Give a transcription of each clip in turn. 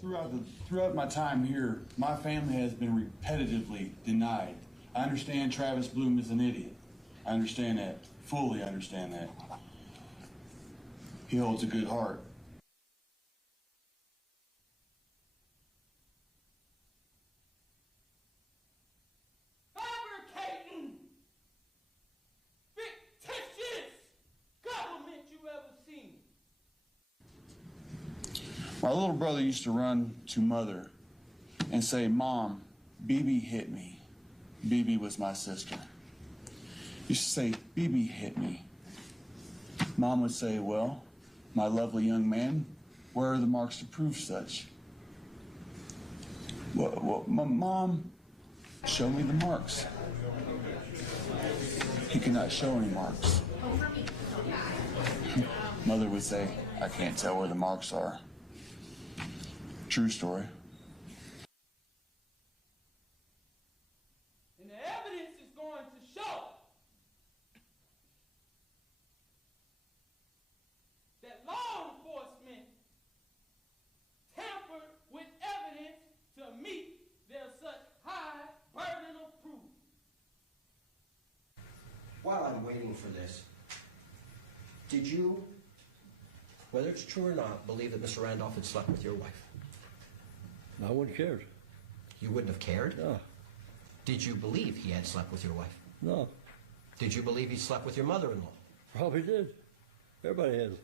throughout my time here, my family has been repetitively denied. I understand Travis Bloom is an idiot. I understand that. Fully understand that. He holds a good heart. Fabricating fictitious government you ever seen. My little brother used to run to Mother and say, "Mom, BB hit me." BB was my sister. Used to say, "BB hit me." Mom would say, "Well, my lovely young man, where are the marks to prove such?" Well, Mom, show me the marks. He could not show any marks. Mother would say, "I can't tell where the marks are." True story. And the evidence is going to show that law enforcement tampered with evidence to meet their such high burden of proof. While I'm waiting for this, did you, whether it's true or not, believe that Mr. Randolph had slept with your wife? I wouldn't care. You wouldn't have cared? No. Did you believe he had slept with your wife? No. Did you believe he slept with your mother-in-law? Probably did. Everybody has.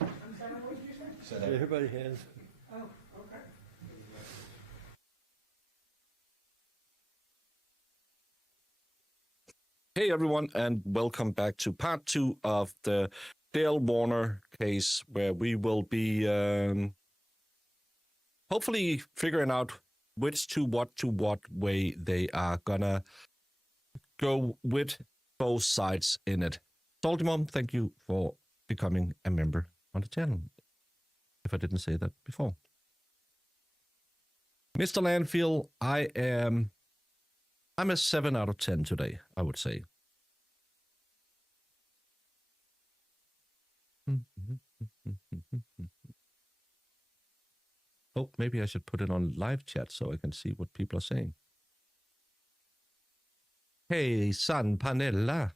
I'm sorry, what did you say? Said that. Everybody has. Oh, okay. Hey everyone, and welcome back to part 2 of the Dee Warner case, where we will be hopefully figuring out which to what way they are gonna go with both sides in it. Salty Mom, thank you for becoming a member on the channel, if I didn't say that before. Mr. Landfill, I'm a 7 out of 10 today, I would say. Oh, maybe I should put it on live chat so I can see what people are saying. Hey, San Panella.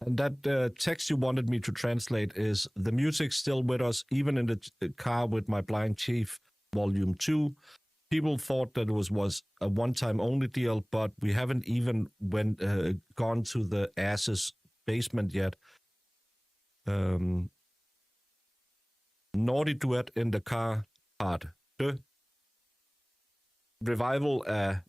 And that text you wanted me to translate is, the music's still with us, even in the car with my Blind Chief, Volume 2. People thought that it was a one-time only deal, but we haven't even gone to the ass's basement yet. Naughty duet in the car, part 2. Revival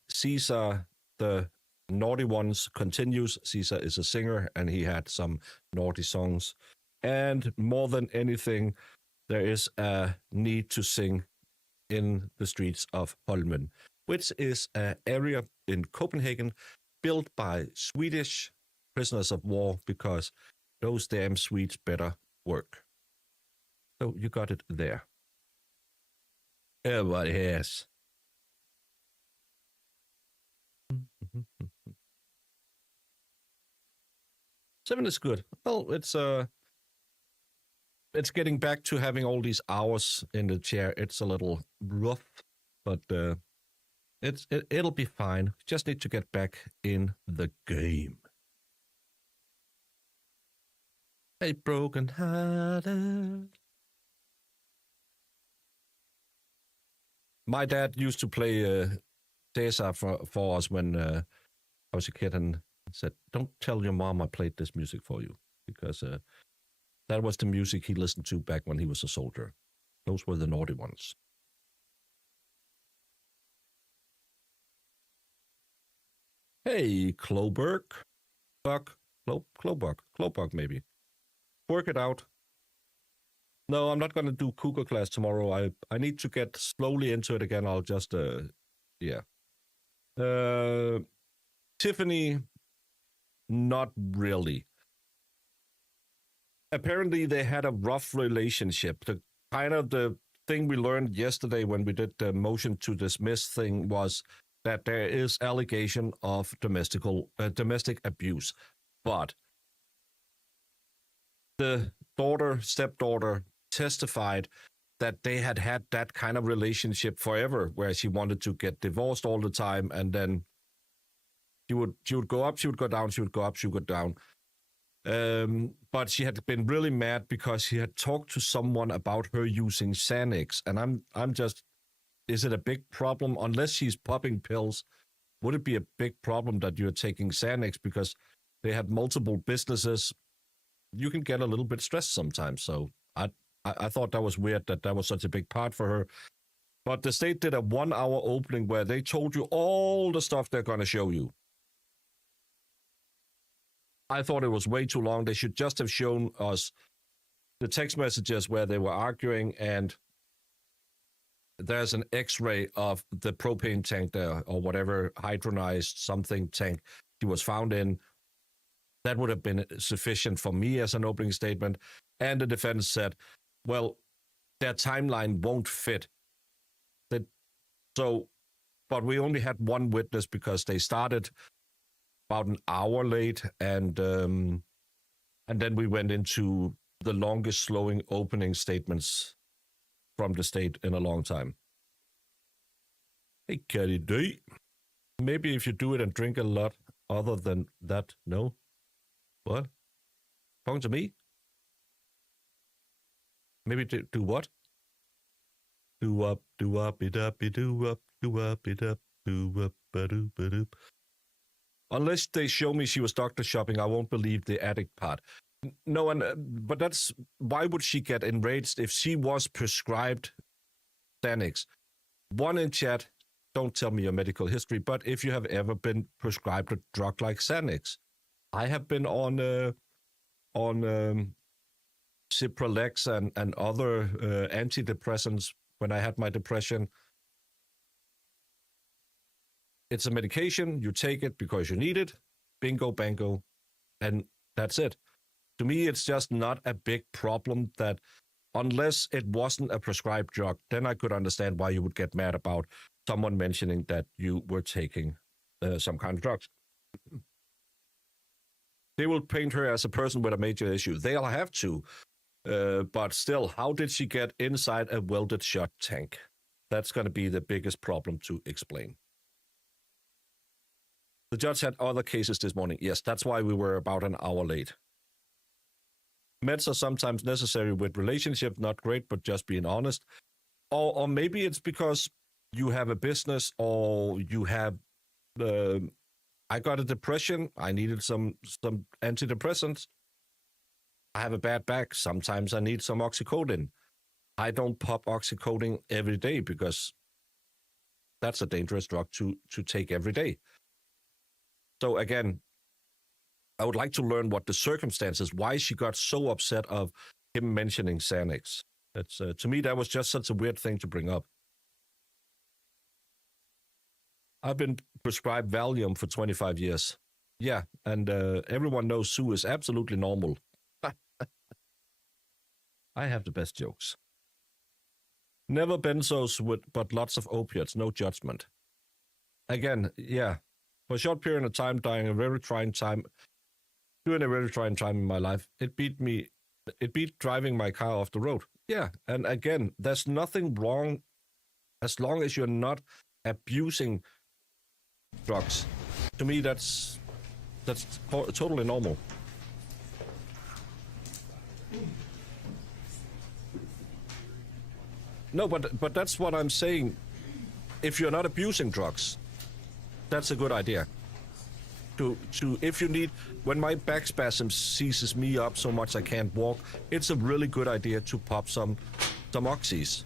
Caesar, the naughty ones, continues. Caesar is a singer, and he had some naughty songs. And more than anything, there is a need to sing in the streets of Holmen, which is an area in Copenhagen built by Swedish prisoners of war, because those damn Swedes better work. So you got it there. Everybody has. Seven is good. Well, it's getting back to having all these hours in the chair. It's a little rough, but it'll be fine. Just need to get back in the game. A broken hearted. My dad used to play Cesar for us when I was a kid, and said, "Don't tell your mom I played this music for you," because that was the music he listened to back when he was a soldier. Those were the naughty ones. Hey, Kloberg. Kloberg, maybe. Work it out. No, I'm not going to do Cougar class tomorrow. I need to get slowly into it again. I'll just, yeah. Tiffany, not really. Apparently, they had a rough relationship. The thing we learned yesterday when we did the motion to dismiss thing was that there is allegation of domestic abuse, but the stepdaughter, testified that they had had that kind of relationship forever, where she wanted to get divorced all the time, and then she would go up, she would go down, she would go up, she would go down. But she had been really mad because she had talked to someone about her using Xanax, and I'm just, is it a big problem? Unless she's popping pills, would it be a big problem that you're taking Xanax? Because they had multiple businesses. You can get a little bit stressed sometimes. So I thought that was weird that was such a big part for her. But the state did a 1 hour opening where they told you all the stuff they're going to show you. I thought it was way too long. They should just have shown us the text messages where they were arguing, and there's an x-ray of the propane tank there, or whatever hydronized something tank he was found in. That would have been sufficient for me as an opening statement. And the defense said, well, their timeline won't fit. But we only had one witness because they started about an hour late, and then we went into the longest slowing opening statements from the state in a long time. Hey, Caddy D. Maybe if you do it and drink a lot, other than that, no? What? Talking to me? Maybe do what? Do up, it up, do up, it up, do up, ba do. Unless they show me she was doctor shopping, I won't believe the addict part. No, but that's, why would she get enraged if she was prescribed Xanax? One in chat, don't tell me your medical history, but if you have ever been prescribed a drug like Xanax, I have been on Cipralex and other antidepressants when I had my depression. It's a medication, you take it because you need it, bingo, bango, and that's it. To me, it's just not a big problem that, unless it wasn't a prescribed drug, then I could understand why you would get mad about someone mentioning that you were taking some kind of drugs. They will paint her as a person with a major issue. They'll have to. But still, how did she get inside a welded shut tank? That's going to be the biggest problem to explain. The judge had other cases this morning. Yes, that's why we were about an hour late. Meds are sometimes necessary with relationships, not great, but just being honest. Or maybe it's because you have a business, or you have, I got a depression, I needed some antidepressants. I have a bad back, sometimes I need some oxycodone. I don't pop oxycodone every day because that's a dangerous drug to take every day. So again, I would like to learn what the circumstances, why she got so upset of him mentioning Xanax. That's to me, that was just such a weird thing to bring up. I've been prescribed Valium for 25 years. Yeah, and everyone knows Sue is absolutely normal. I have the best jokes. Never benzos, but lots of opiates, no judgment. Again, yeah, for a short period of time, during a very trying time in my life, it beat driving my car off the road. Yeah, and again, there's nothing wrong as long as you're not abusing drugs. To me, that's totally normal. No, but that's what I'm saying. If you're not abusing drugs, that's a good idea. If you need, when my back spasm seizes me up so much I can't walk, it's a really good idea to pop some oxys.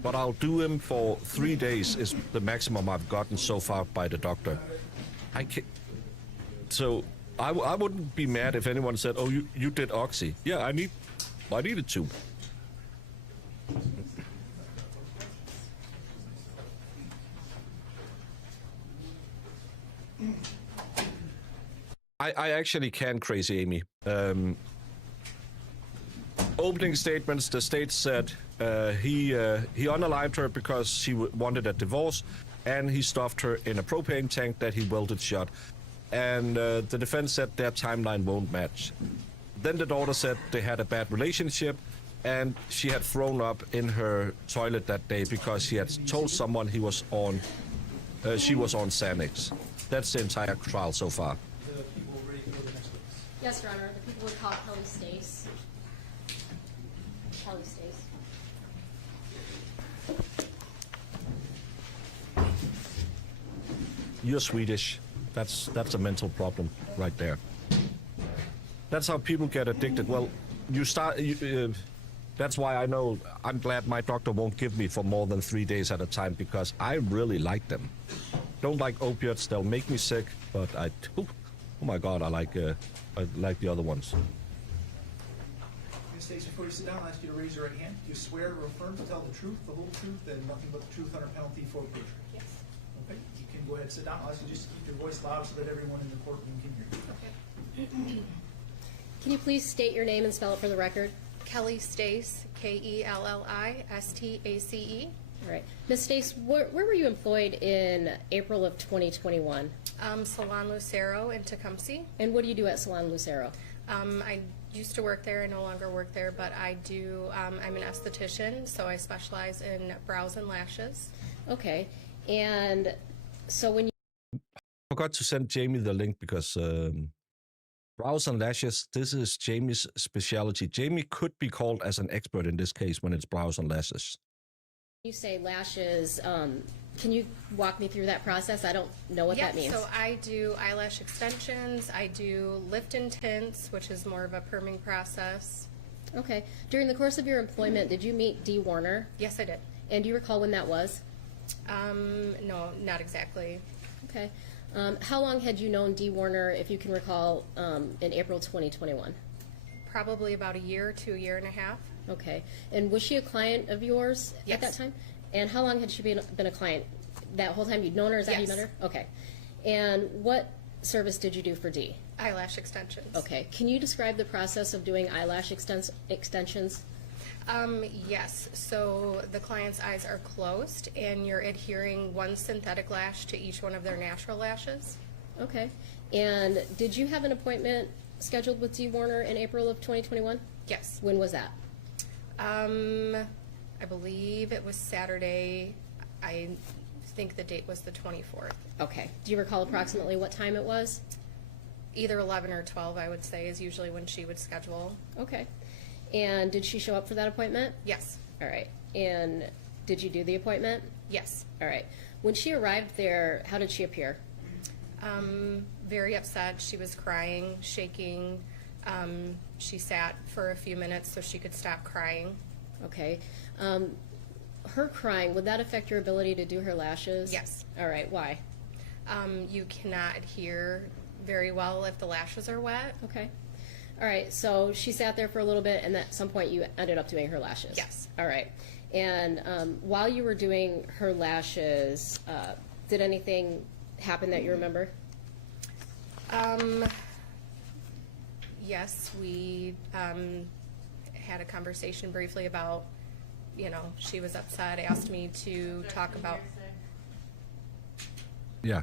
But I'll do them for 3 days is the maximum I've gotten so far by the doctor. I can't. So I wouldn't be mad if anyone said, "Oh, you did oxy." Yeah, I needed to. I actually can, Crazy Amy. Opening statements, the state said he unalived her because she wanted a divorce, and he stuffed her in a propane tank that he welded shut. And the defense said their timeline won't match. Then the daughter said they had a bad relationship, and she had thrown up in her toilet that day because she had told someone she was on Xanax. That's the entire trial so far. The people ready to go to the next witness. Yes, Your Honor. The people would call Kelly Stace. Kelly Stace. You're Swedish. That's a mental problem right there. That's how people get addicted. Well, that's why I know I'm glad my doctor won't give me for more than 3 days at a time, because I really like them. Don't like opiates; they'll make me sick. But oh my God, I like the other ones. Ms. Stace, before you sit down, I'll ask you to raise your right hand. Do you swear or affirm to tell the truth, the whole truth, and nothing but the truth under penalty for perjury? Yes. Okay, you can go ahead and sit down. I'll ask you just to keep your voice loud so that everyone in the courtroom can hear you. Okay. Can you please state your name and spell it for the record? Kelly Stace, Kellistace. All right. Ms. Stace, where were you employed in April of 2021? Salon Lucero in Tecumseh. And what do you do at Salon Lucero? I used to work there. I no longer work there, but I do. I'm an esthetician, so I specialize in brows and lashes. Okay. And so when you Forgot to send Jamie the link because brows and lashes, this is Jamie's specialty. Jamie could be called as an expert in this case when it's brows and lashes. say lashes, can you walk me through that process? I don't know what that means. So I do eyelash extensions. I do lift and tints, which is more of a perming process. Okay. During the course of your employment, did you meet Dee Warner? Yes, I did. And do you recall when that was? No, not exactly. Okay. How long had you known Dee Warner, if you can recall, in April 2021? Probably about a year to a year and a half. Okay. And was she a client of yours Yes. at that time? And how long had she been a client? That whole time you'd known her? Is that how you Yes. met her? Okay. And what service did you do for Dee? Eyelash extensions. Okay. Can you describe the process of doing eyelash extensions? Yes. So the client's eyes are closed, and you're adhering one synthetic lash to each one of their natural lashes. Okay. And did you have an appointment scheduled with Dee Warner in April of 2021? Yes. When was that? I believe it was Saturday. I think the date was the 24th. Okay. Do you recall approximately what time it was? Either 11 or 12, I would say, is usually when she would schedule. Okay. And did she show up for that appointment? Yes. All right. And did you do the appointment? Yes. All right. When she arrived there, how did she appear? Very upset. She was crying, shaking. She sat for a few minutes so she could stop crying. Okay. Her crying, would that affect your ability to do her lashes? Yes. All right. Why? You cannot adhere very well if the lashes are wet. Okay. All right. So she sat there for a little bit, and at some point you ended up doing her lashes. Yes. All right. And while you were doing her lashes, did anything happen that you remember? Yes, we had a conversation briefly about, she was upset, asked me to talk about. Yeah.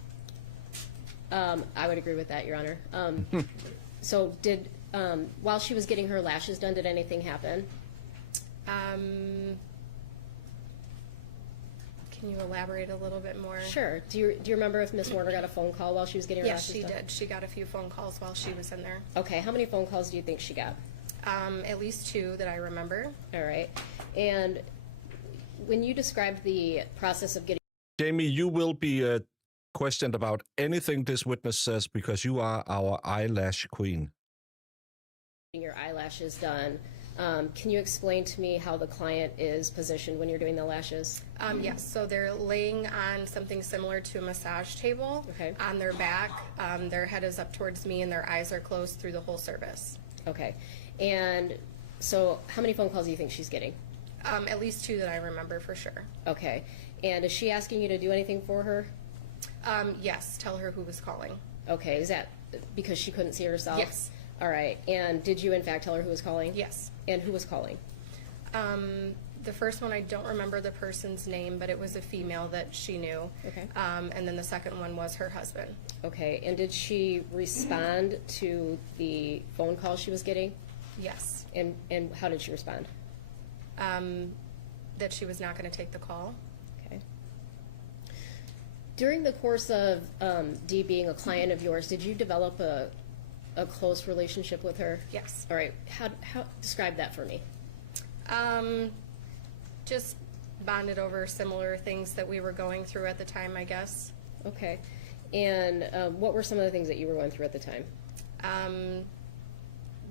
I would agree with that, Your Honor. So did, while she was getting her lashes done, did anything happen? Can you elaborate a little bit more? Sure. Do you remember if Miss Warner got a phone call while she was getting her Yes, lashes she done? did. She got a few phone calls while she was in there. Okay. How many phone calls do you think she got? At least 2 that I remember. All right. And when you described the process of getting Jamie, you will be questioned about anything this witness says because you are our eyelash queen. your eyelashes done, can you explain to me how the client is positioned when you're doing the lashes? Yes, so they're laying on something similar to a massage table. Okay. On their back. Their head is up towards me and their eyes are closed through the whole service. Okay. And so how many phone calls do you think she's getting? At least 2 that I remember for sure. Okay. And is she asking you to do anything for her? Yes, tell her who was calling. Okay. Is that because she couldn't see herself? Yes. All right. And did you in fact tell her who was calling? Yes. And who was calling? The first one, I don't remember the person's name, but it was a female that she knew. Okay. And then the second one was her husband. Okay. And did she respond to the phone call she was getting? Yes. And how did she respond? That she was not going to take the call. Okay. During the course of Dee being a client of yours, did you develop a close relationship with her? Yes. All right. How describe that for me? Just bonded over similar things that we were going through at the time, I guess. Okay. And what were some of the things that you were going through at the time?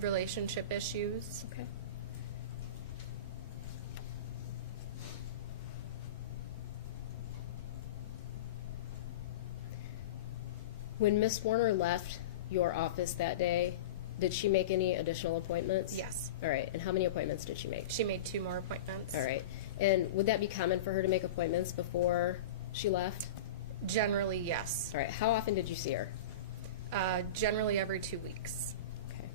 Relationship issues. Okay. When Miss Warner left your office that day, did she make any additional appointments? Yes. All right. And how many appointments did she make? She made 2 more appointments. All right. And would that be common for her to make appointments before she left? Generally, yes. All right. How often did you see her? Generally every 2 weeks. Okay.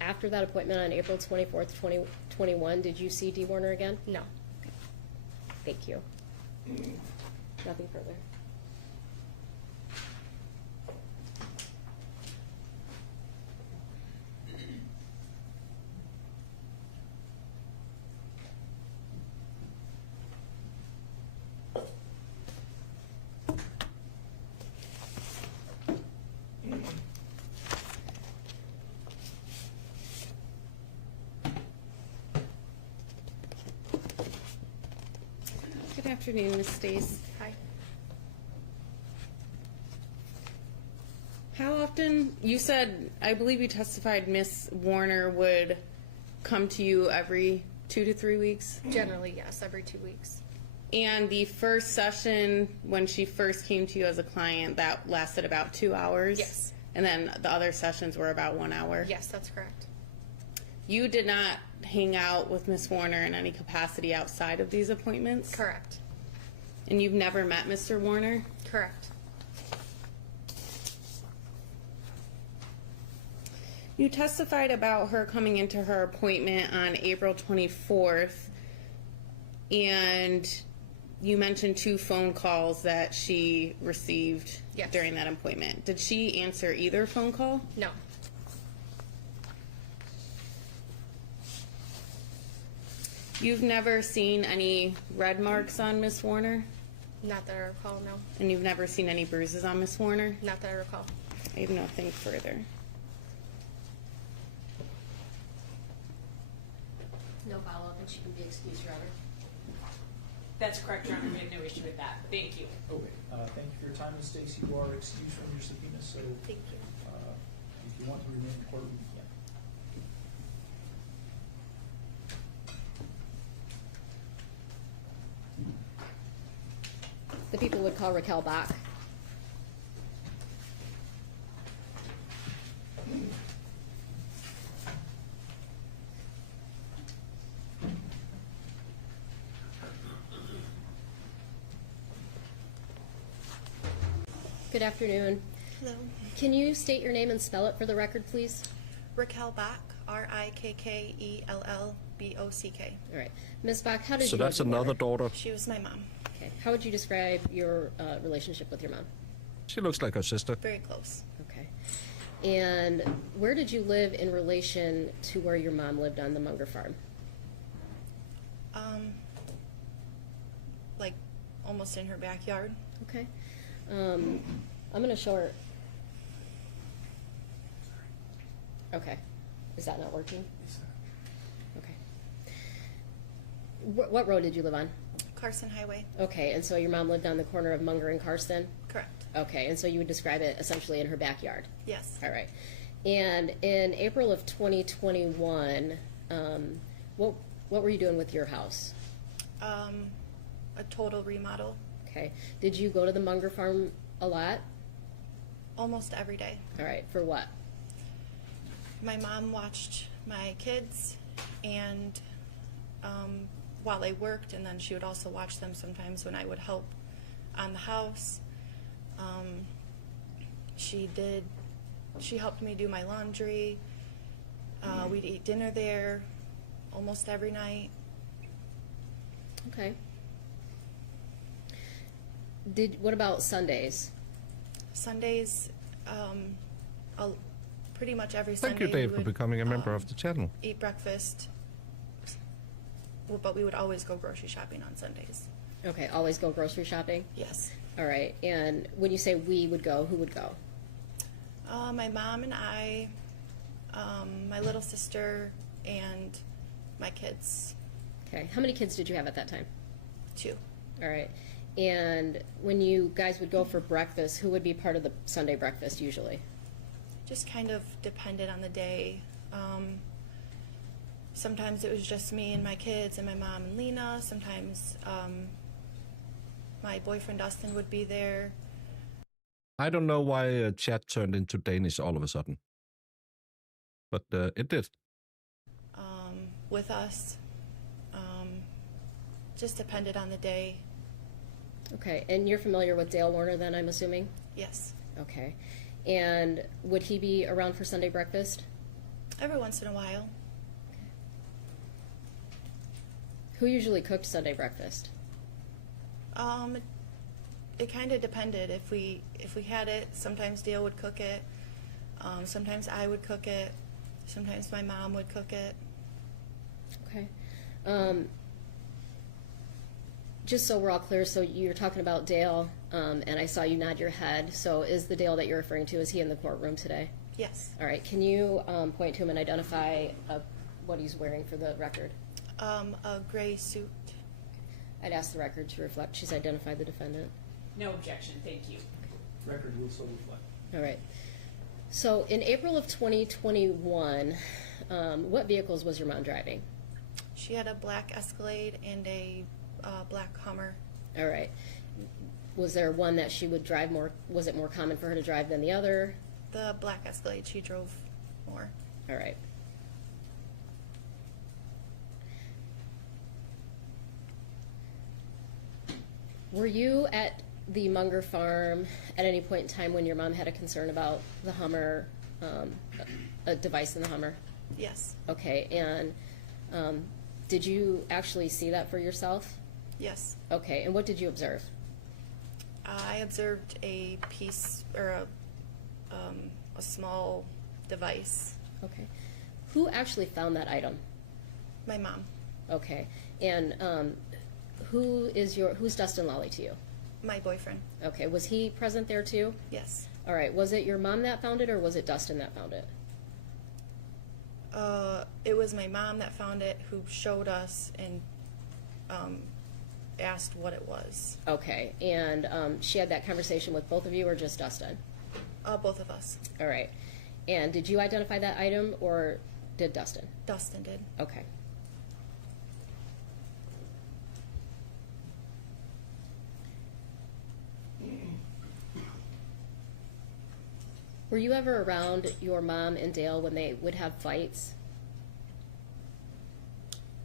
After that appointment on April 24th, 2021, did you see Dee Warner again? No. Thank you. Nothing further. Good afternoon, Ms. Stace. Hi. How often, you said, I believe you testified Miss Warner would come to you every 2 to 3 weeks? Generally, yes, every 2 weeks. And the first session, when she first came to you as a client, that lasted about 2 hours? Yes. And then the other sessions were about 1 hour? Yes, that's correct. You did not hang out with Miss Warner in any capacity outside of these appointments? Correct. And you've never met Mr. Warner? Correct. You testified about her coming into her appointment on April 24th, and you mentioned 2 phone calls that she received Yes. during that appointment. Did she answer either phone call? No. You've never seen any red marks on Miss Warner? Not that I recall, no. And you've never seen any bruises on Miss Warner? Not that I recall. I have nothing further. No follow-up, and she can be excused, Your Honor. That's correct, Your Honor. We have no issue with that. Thank you. Okay, thank you for your time, Ms. Stacy. You are excused from your subpoena, so Thank you. if you want to remain in the courtroom, you can. The people would call Raquel Bach. Good afternoon. Hello. Can you state your name and spell it for the record, please? Raquel Bach, Rikkelellbock. All right. Ms. Bach, how did So you know that's Dee Warner? another daughter. She was my mom. Okay. How would you describe your relationship with your mom? She looks like her sister. Very close. Okay. And where did you live in relation to where your mom lived on the Munger farm? Like almost in her backyard. Okay. I'm going to show her. Okay. Is that not working? Okay. What road did you live on? Carson Highway. Okay, and so your mom lived on the corner of Munger and Carson? Correct. Okay, and so you would describe it essentially in her backyard? Yes. All right. And in April of 2021, what were you doing with your house? A total remodel. Okay. Did you go to the Munger farm a lot? Almost every day. All right. For what? My mom watched my kids, and while I worked, and then she would also watch them sometimes when I would help on the house. She helped me do my laundry. We'd eat dinner there almost every night. Okay. What about Sundays? Sundays, pretty much every Thank Sunday. you, Dave, we for would, becoming a member of the channel. eat breakfast, but we would always go grocery shopping on Sundays. Okay, always go grocery shopping? Yes. All right, and when you say we would go, who would go? My mom and I, my little sister, and my kids. Okay, how many kids did you have at that time? 2. All right, and when you guys would go for breakfast, who would be part of the Sunday breakfast usually? Just kind of depended on the day. Sometimes it was just me and my kids and my mom and Lena. Sometimes my boyfriend Dustin would be there. I don't know why chat turned into Danish all of a sudden, but it did. With us. Just depended on the day. Okay, and you're familiar with Dale Warner then, I'm assuming? Yes. Okay, and would he be around for Sunday breakfast? Every once in a while. Who usually cooked Sunday breakfast? It kind of depended. If we had it, sometimes Dale would cook it. Sometimes I would cook it. Sometimes my mom would cook it. Okay. Just so we're all clear, so you're talking about Dale, and I saw you nod your head. So is the Dale that you're referring to, is he in the courtroom today? Yes. All right. Can you point to him and identify what he's wearing for the record? A gray suit. I'd ask the record to reflect she's identified the defendant. No objection, thank you. Record will so reflect. All right. So in April of 2021, what vehicles was your mom driving? She had a black Escalade and a black Hummer. All right. Was there one that she would drive more? Was it more common for her to drive than the other? The black Escalade she drove more. All right. Were you at the Munger farm at any point in time when your mom had a concern about the Hummer, a device in the Hummer? Yes. Okay, and did you actually see that for yourself? Yes. Okay, and what did you observe? I observed a piece or a small device. Okay. Who actually found that item? My mom. Okay, and who's Dustin Lally to you? My boyfriend. Okay, was he present there too? Yes. All right, was it your mom that found it or was it Dustin that found it? It was my mom that found it, who showed us and asked what it was. Okay, and she had that conversation with both of you or just Dustin? Both of us. All right, and did you identify that item or did Dustin? Dustin did. Okay. Were you ever around your mom and Dale when they would have fights?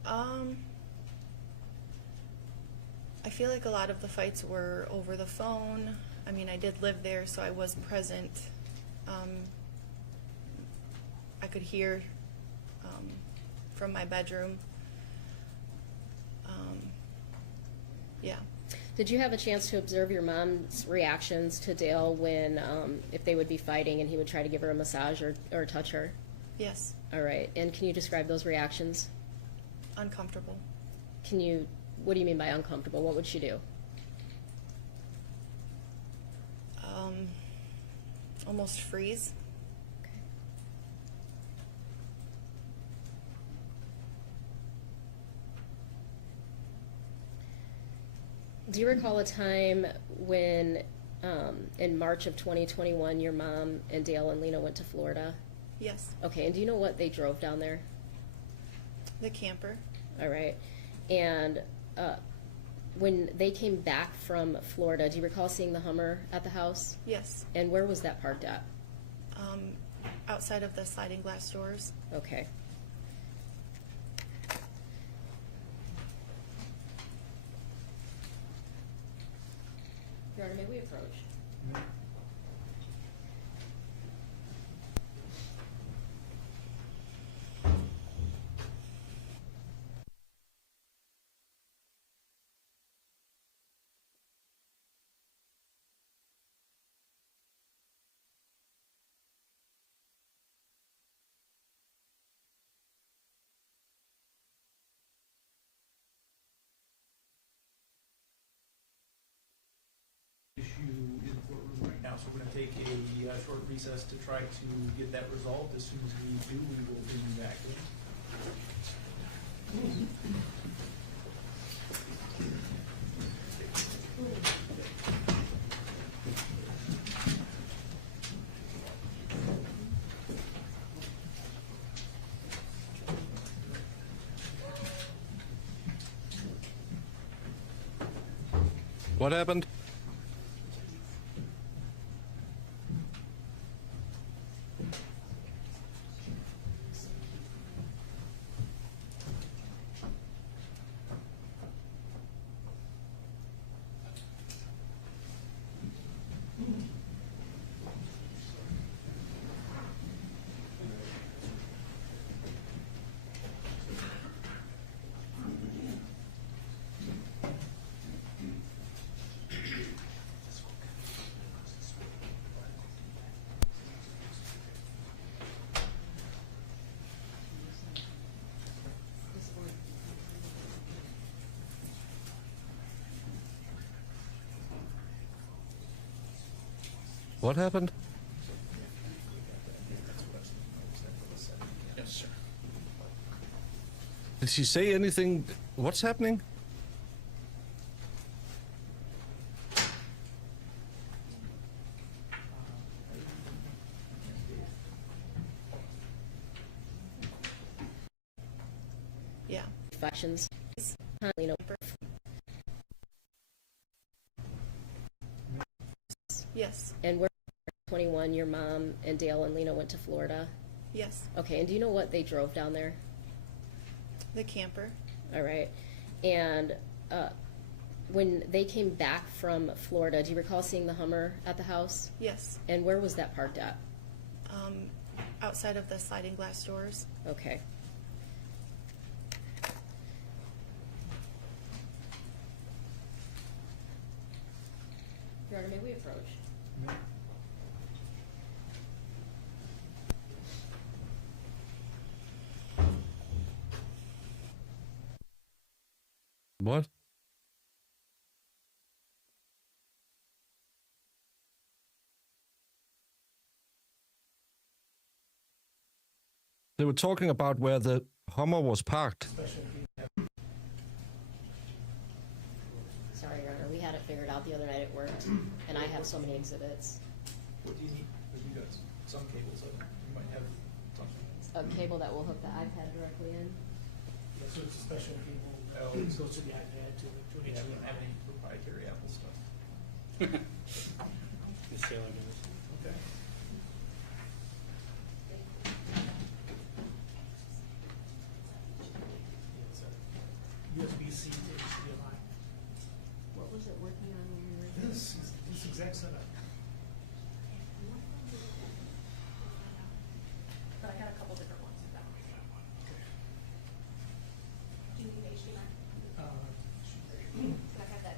I feel like a lot of the fights were over the phone. I mean, I did live there, so I was present. I could hear from my bedroom. Yeah. Did you have a chance to observe your mom's reactions to Dale when, if they would be fighting and he would try to give her a massage or touch her? Yes. All right, and can you describe those reactions? Uncomfortable. What do you mean by uncomfortable? What would she do? Almost freeze. Okay. Do you recall a time when, in March of 2021, your mom and Dale and Lena went to Florida? Yes. Okay, and do you know what they drove down there? The camper. All right. And when they came back from Florida, do you recall seeing the Hummer at the house? Yes. And where was that parked at? Outside of the sliding glass doors. Okay. Your Honor, may we approach? take a short recess to try to get that resolved. As soon as we do, we will bring you back in. What happened? What happened? Yes, sir. Did she say anything? What's happening? Yeah. Factions. You know, Yes. and we're 21. Your mom and Dale and Lena went to Florida. Yes. Okay, and do you know what they drove down there? The camper. All right. And when they came back from Florida, do you recall seeing the Hummer at the house? Yes. And where was that parked at? Outside of the sliding glass doors. Okay. Your Honor, may we approach? What? They were talking about where the Hummer was parked. Sorry, Your Honor, we had it figured out the other night. It worked, and I have so many exhibits. What do you need? You got some cables that you might have something. A cable that will hook the iPad directly in. Yeah, so it's a special cable that goes to the iPad to we don't have any proprietary Apple stuff. Okay. USB-C to HDMI. What was it working on when we were there? This exact setup. But I got a couple different ones of that. Do you need HDMI? Can I have that?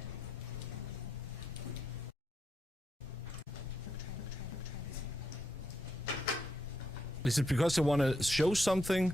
Is it because they want to show something?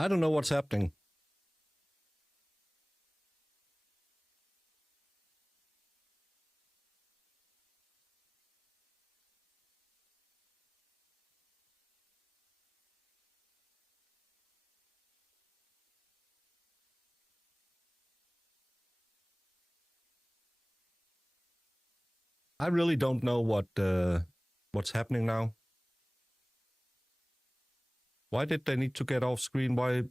I don't know what's happening. I really don't know what's happening now. Why did they need to get off screen? Why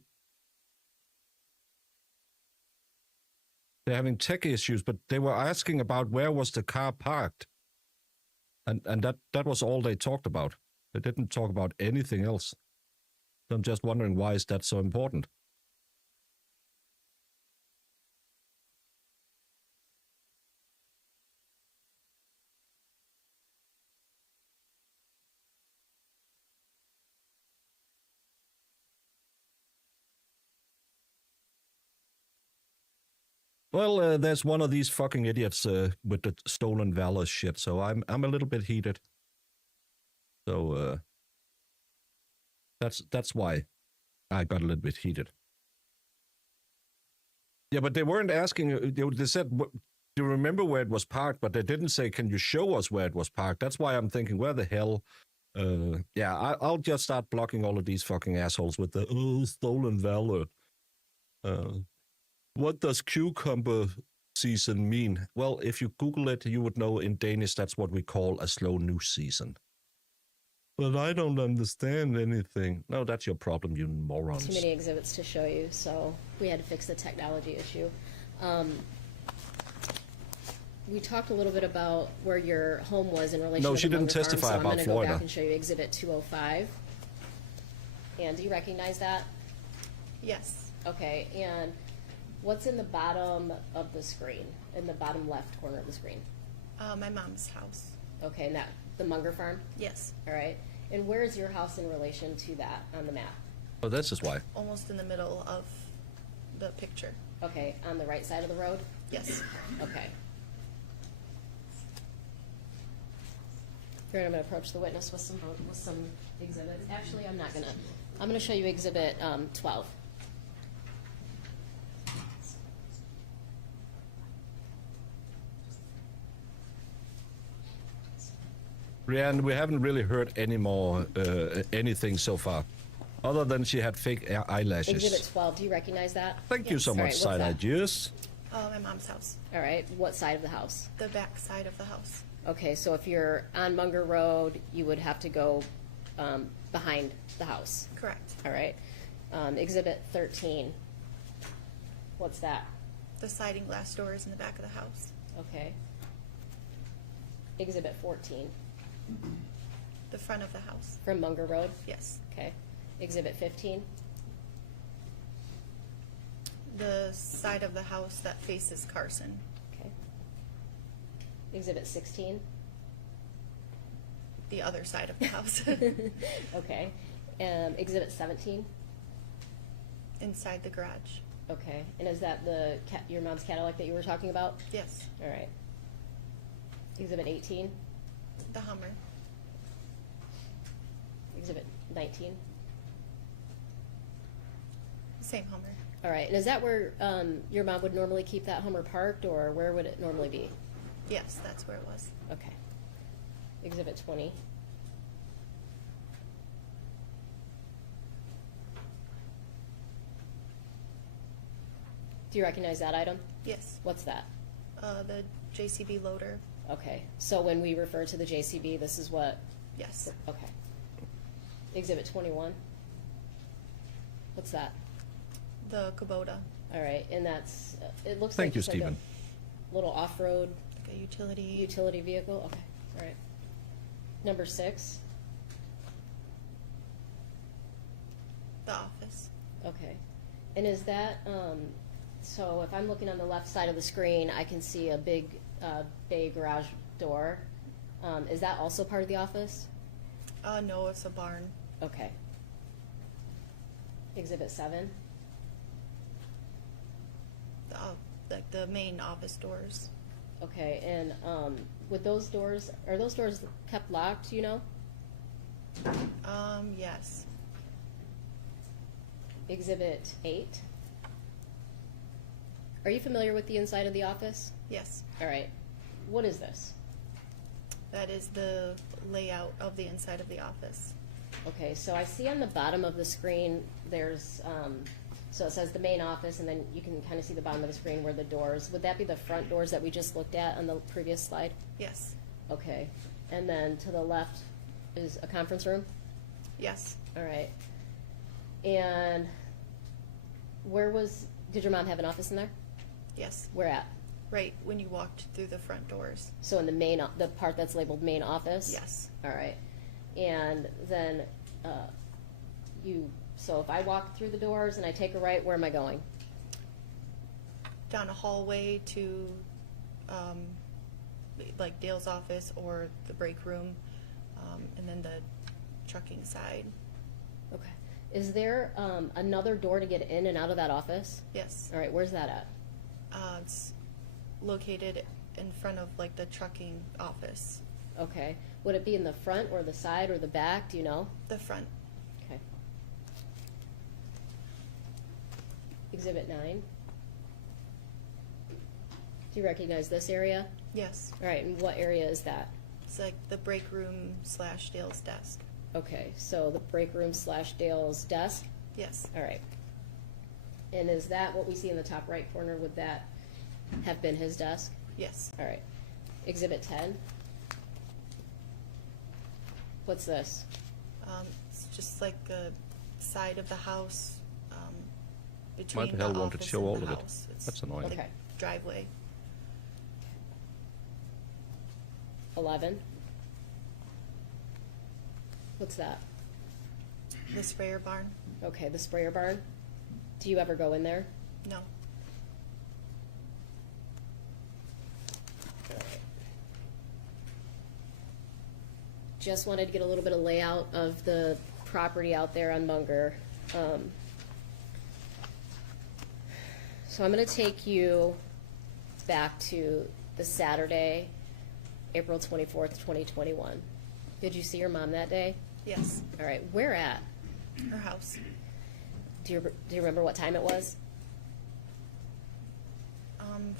they're having tech issues? But they were asking about where was the car parked, and that was all they talked about. They didn't talk about anything else. So I'm just wondering, why is that so important? Well, there's one of these fucking idiots with the stolen valor shit, so I'm a little bit heated. So that's why I got a little bit heated. Yeah, but they weren't asking. They said, "Do you remember where it was parked?" But they didn't say, "Can you show us where it was parked?" That's why I'm thinking, where the hell? Yeah, I'll just start blocking all of these fucking assholes with the stolen valor. What does cucumber season mean? Well, if you Google it, you would know in Danish that's what we call a slow news season. But I don't understand anything. No, that's your problem, you morons. Too many exhibits to show you, so we had to fix the technology issue. We talked a little bit about where your home was in relation No, to she the didn't Munger Farm, testify so about I'm going to go Florida. back and show you exhibit 205. And do you recognize that? Yes. Okay, and what's in the bottom of the screen, in the bottom left corner of the screen? My mom's house. Okay, and that, the Munger Farm? Yes. All right. And where is your house in relation to that on the map? Oh, this is why. Almost in the middle of the picture. Okay, on the right side of the road? Yes. Okay. Here, I'm going to approach the witness with some exhibits. Actually, I'm not going to. I'm going to show you exhibit 12. Rianne, we haven't really heard any more anything so far, other than she had fake eyelashes. Exhibit 12, do you recognize that? Thank you so All much, right, what's Silent that? Yes. My mom's house. All right, what side of the house? The back side of the house. Okay, so if you're on Munger Road, you would have to go behind the house. Correct. All right. Exhibit 13. What's that? The sliding glass doors in the back of the house. Okay. Exhibit 14. The front of the house. From Munger Road? Yes. Okay. Exhibit 15. The side of the house that faces Carson. Okay. Exhibit 16. The other side of the house. Okay. Exhibit 17. Inside the garage. Okay. And is that the your mom's Cadillac that you were talking about? Yes. All right. Exhibit 18. The Hummer. Exhibit 19. Same Hummer. All right. And is that where your mom would normally keep that Hummer parked, or where would it normally be? Yes, that's where it was. Okay. Exhibit 20. Do you recognize that item? Yes. What's that? The JCB loader. Okay. So when we refer to the JCB, this is what? Yes. Okay. Exhibit 21. What's that? The Kubota. All right. And that's, it looks Thank like you, it's like Stephen. a little off-road Like a utility. utility vehicle. Okay. All right. Number 6. The office. Okay. And is that, so if I'm looking on the left side of the screen, I can see a big bay garage door. Is that also part of the office? No, it's a barn. Okay. Exhibit 7. Like the main office doors. Okay, and with those doors, are those doors kept locked, do you know? Yes. Exhibit 8. Are you familiar with the inside of the office? Yes. All right. What is this? That is the layout of the inside of the office. Okay, so I see on the bottom of the screen, there's, so it says the main office, and then you can kind of see the bottom of the screen where the doors, would that be the front doors that we just looked at on the previous slide? Yes. Okay. And then to the left is a conference room? Yes. All right. And did your mom have an office in there? Yes. Where at? Right when you walked through the front doors. So in the part that's labeled main office? Yes. All right. And then so if I walk through the doors and I take a right, where am I going? Down a hallway to like Dale's office or the break room, and then the trucking side. Okay. Is there another door to get in and out of that office? Yes. All right. Where's that at? It's located in front of like the trucking office. Okay. Would it be in the front or the side or the back? Do you know? The front. Okay. Exhibit 9. Do you recognize this area? Yes. All right. And what area is that? It's like the break room / Dale's desk. Okay. So the break room / Dale's desk? Yes. All right. And is that what we see in the top right corner? Would that have been his desk? Yes. All right. Exhibit 10. What's this? It's just like the side of the house Why between the the hell want to office show and all the of it? house. It's That's annoying. like Okay. driveway. 11. What's that? The sprayer barn. Okay, the sprayer barn. Do you ever go in there? No. Just wanted to get a little bit of layout of the property out there on Munger. So I'm going to take you back to the Saturday, April 24th, 2021. Did you see your mom that day? Yes. All right, where at? Her house. Do you remember what time it was?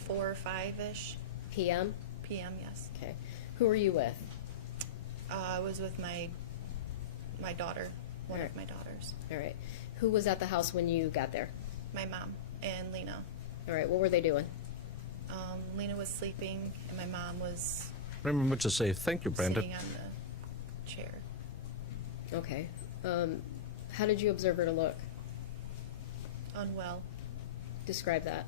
4 or 5-ish PM? p.m. Yes. Okay. Who were you with? I was with my daughter, one Alright. of my daughters. All right. Who was at the house when you got there? My mom and Lena. All right, what were they doing? Lena was sleeping, and my mom was Remember to say thank you, Brandon. sitting on the chair. Okay. How did you observe her to look? Unwell. Describe that.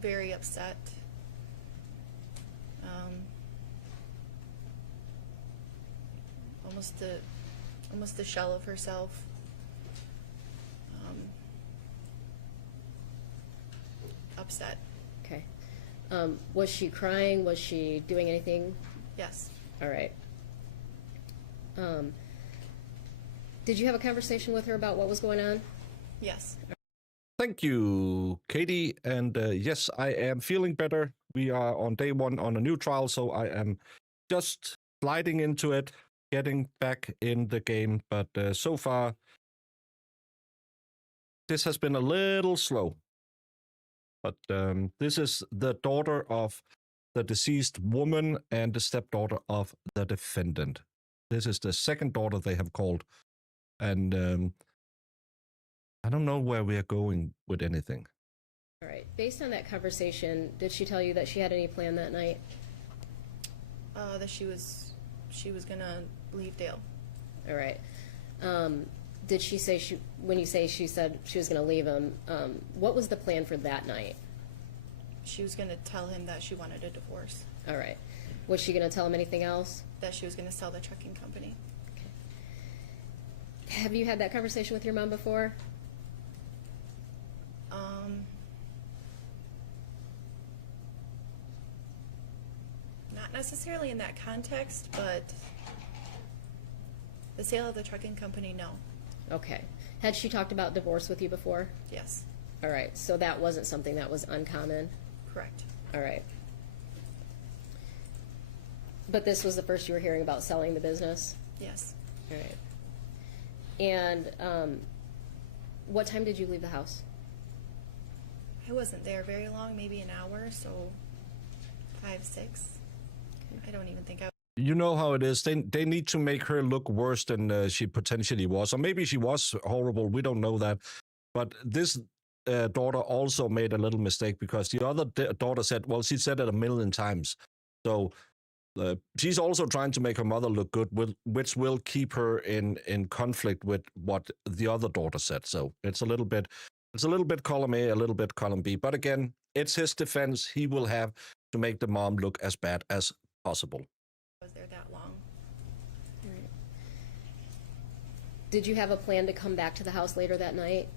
Very upset. Almost the shell of herself. Upset. Okay. Was she crying? Was she doing anything? Yes. All right. Did you have a conversation with her about what was going on? Yes. Thank you, Katie. And yes, I am feeling better. We are on day 1 on a new trial, so I am just sliding into it, getting back in the game. But so far, this has been a little slow. But this is the daughter of the deceased woman and the stepdaughter of the defendant. This is the second daughter they have called. And I don't know where we are going with anything. All right. Based on that conversation, did she tell you that she had any plan that night? That she was gonna leave Dale. All right. Did she say when you say she said she was going to leave him, what was the plan for that night? She was gonna tell him that she wanted a divorce. All right. Was she going to tell him anything else? That she was gonna sell the trucking company. Have you had that conversation with your mom before? Not necessarily in that context, but the sale of the trucking company, no. Okay. Had she talked about divorce with you before? Yes. All right. So that wasn't something that was uncommon? Correct. All right. But this was the first you were hearing about selling the business? Yes. All right. And what time did you leave the house? I wasn't there very long, maybe an hour, so 5, 6. I don't even think I. You know how it is. They need to make her look worse than she potentially was. Or maybe she was horrible. We don't know that. But this daughter also made a little mistake because the other daughter said, well, she said it a million times. So she's also trying to make her mother look good, which will keep her in conflict with what the other daughter said. So it's a little bit column A, a little bit column B. But again, it's his defense. He will have to make the mom look as bad as possible. Was there that long? Right. Did you have a plan to come back to the house later that night?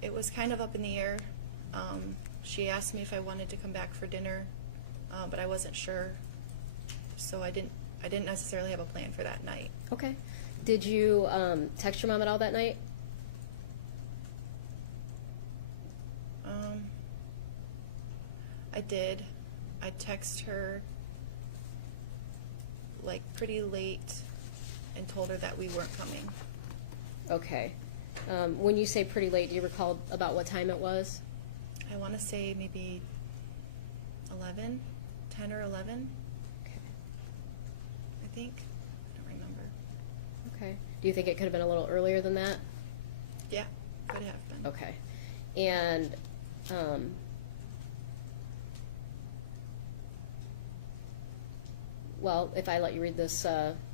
It was kind of up in the air. She asked me if I wanted to come back for dinner, but I wasn't sure, so I didn't necessarily have a plan for that night. Okay. Did you text your mom at all that night? I did. I texted her like pretty late and told her that we weren't coming. Okay. When you say pretty late, do you recall about what time it was? I want to say maybe 11, 10 or 11. Okay. I think. I don't remember. Okay. Do you think it could have been a little earlier than that? Yeah, could have been. Okay. And well, if I let you read this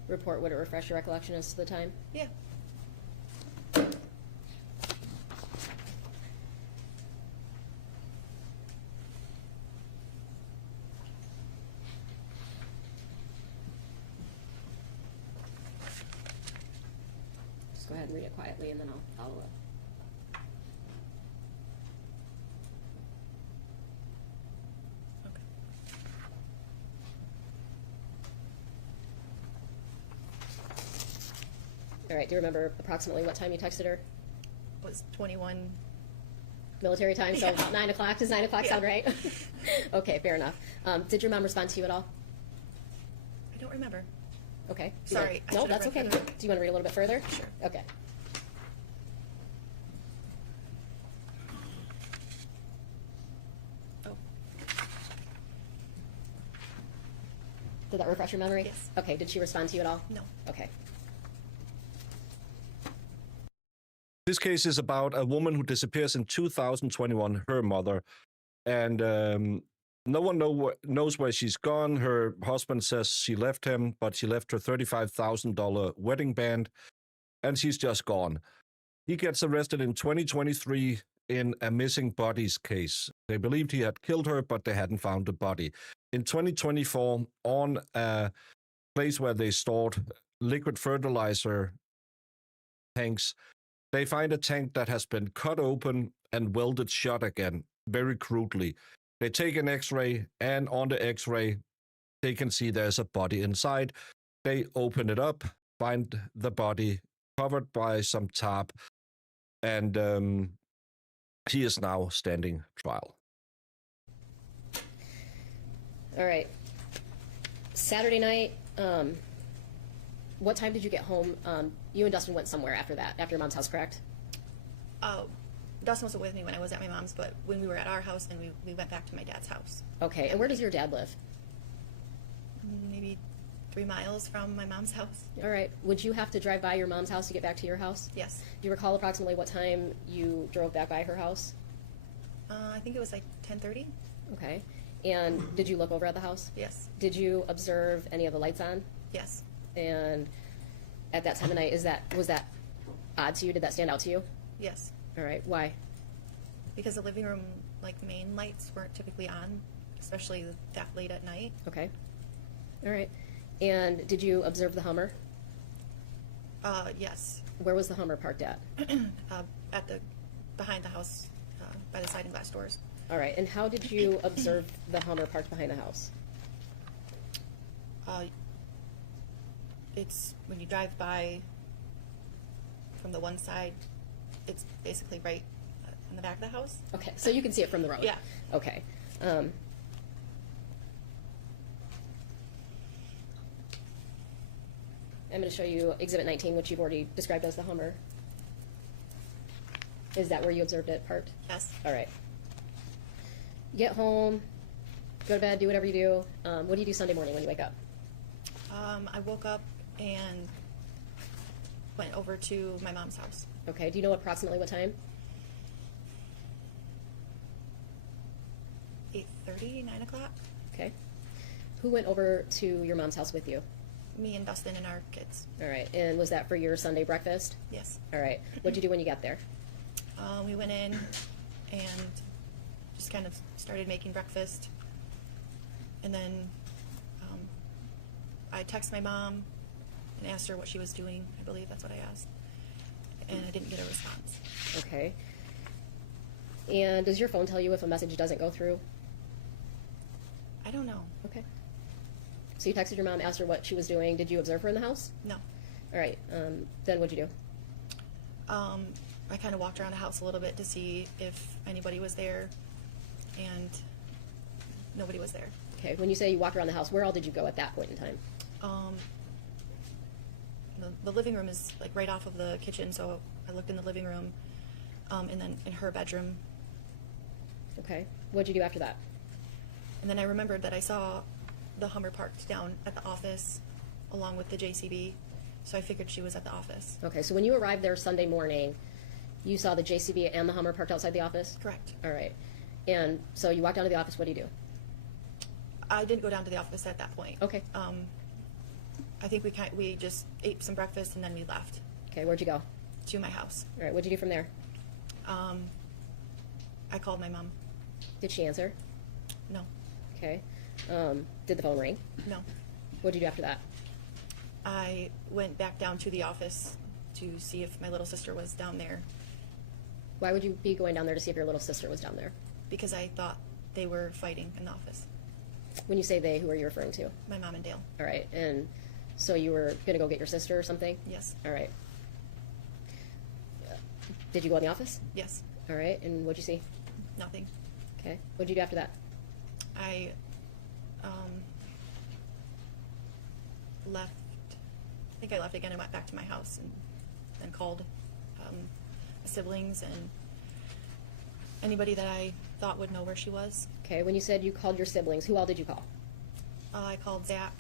report, would it refresh your recollection as to the time? Yeah. Just go ahead and read it quietly, and then I'll follow up. Okay. All right. Do you remember approximately what time you texted her? It was 21. Military time, so Yeah. about 9 o'clock. Does 9 o'clock sound right? Okay, fair enough. Did your mom respond to you at all? I don't remember. Okay. Sorry, I No, should have that's read okay. further. Do you want to read a little bit further? Sure. Okay. Oh, Did that refresh your memory? Yes. Okay. Did she respond to you at all? no. Okay. This case is about a woman who disappears in 2021, her mother, and no one knows where she's gone. Her husband says she left him, but she left her $35,000 wedding band, and she's just gone. He gets arrested in 2023 in a missing bodies case. They believed he had killed her, but they hadn't found the body. In 2024, on a place where they stored liquid fertilizer tanks, they find a tank that has been cut open and welded shut again, very crudely. They take an x-ray, and on the x-ray, they can see there's a body inside. They open it up, find the body covered by some tarp, and he is now standing trial. All right. Saturday night, what time did you get home? You and Dustin went somewhere after that, after your mom's house, correct? Dustin wasn't with me when I was at my mom's, but when we were at our house, and we went back to my dad's house. Okay. And where does your dad live? Maybe 3 miles from my mom's house. All right. Would you have to drive by your mom's house to get back to your house? Yes. Do you recall approximately what time you drove back by her house? I think it was like 10:30. Okay. And did you look over at the house? Yes. Did you observe any of the lights on? Yes. And at that time of night, was that odd to you? Did that stand out to you? Yes. All right. Why? Because the living room, like, main lights weren't typically on, especially that late at night. Okay. All right. And did you observe the Hummer? Yes. Where was the Hummer parked at? Behind the house, by the sliding glass doors. All right. And how did you observe the Hummer parked behind the house? It's when you drive by from the one side, it's basically right in the back of the house. Okay. So you can see it from the road? Yeah. Okay. I'm going to show you Exhibit 19, which you've already described as the Hummer. Is that where you observed it parked? Yes. All right. You get home, go to bed, do whatever you do. What do you do Sunday morning when you wake up? I woke up and went over to my mom's house. Okay. Do you know approximately what time? 8:30, 9 o'clock. Okay. Who went over to your mom's house with you? Me and Dustin and our kids. All right. And was that for your Sunday breakfast? Yes. All right. What'd you do when you got there? We went in and just kind of started making breakfast. And then I texted my mom and asked her what she was doing. I believe that's what I asked. And I didn't get a response. Okay. And does your phone tell you if a message doesn't go through? I don't know. Okay. So you texted your mom, asked her what she was doing. Did you observe her in the house? No. All right. Then what'd you do? I kind of walked around the house a little bit to see if anybody was there, and nobody was there. Okay. When you say you walked around the house, where all did you go at that point in time? The living room is like right off of the kitchen, so I looked in the living room, and then in her bedroom. Okay. What'd you do after that? And then I remembered that I saw the Hummer parked down at the office along with the JCB, so I figured she was at the office. Okay. So when you arrived there Sunday morning, you saw the JCB and the Hummer parked outside the office? Correct. All right. And so you walked down to the office. What do you do? I didn't go down to the office at that point. Okay. I think we just ate some breakfast and then we left Okay. Where'd you go? to my house. All right. What'd you do from there? I called my mom. Did she answer? No. Okay. Did the phone ring? No. What'd you do after that? I went back down to the office to see if my little sister was down there Why would you be going down there to see if your little sister was down there? because I thought they were fighting in the office. When you say they, who are you referring to? My mom and Dale. All right. And so you were going to go get your sister or something? Yes. All right. Did you go in the office? Yes. All right. And what'd you see? Nothing. Okay. What'd you do after that? I left. I think I left again and went back to my house and called my siblings and anybody that I thought would know where she was. Okay. When you said you called your siblings, who all did you call? I called Zach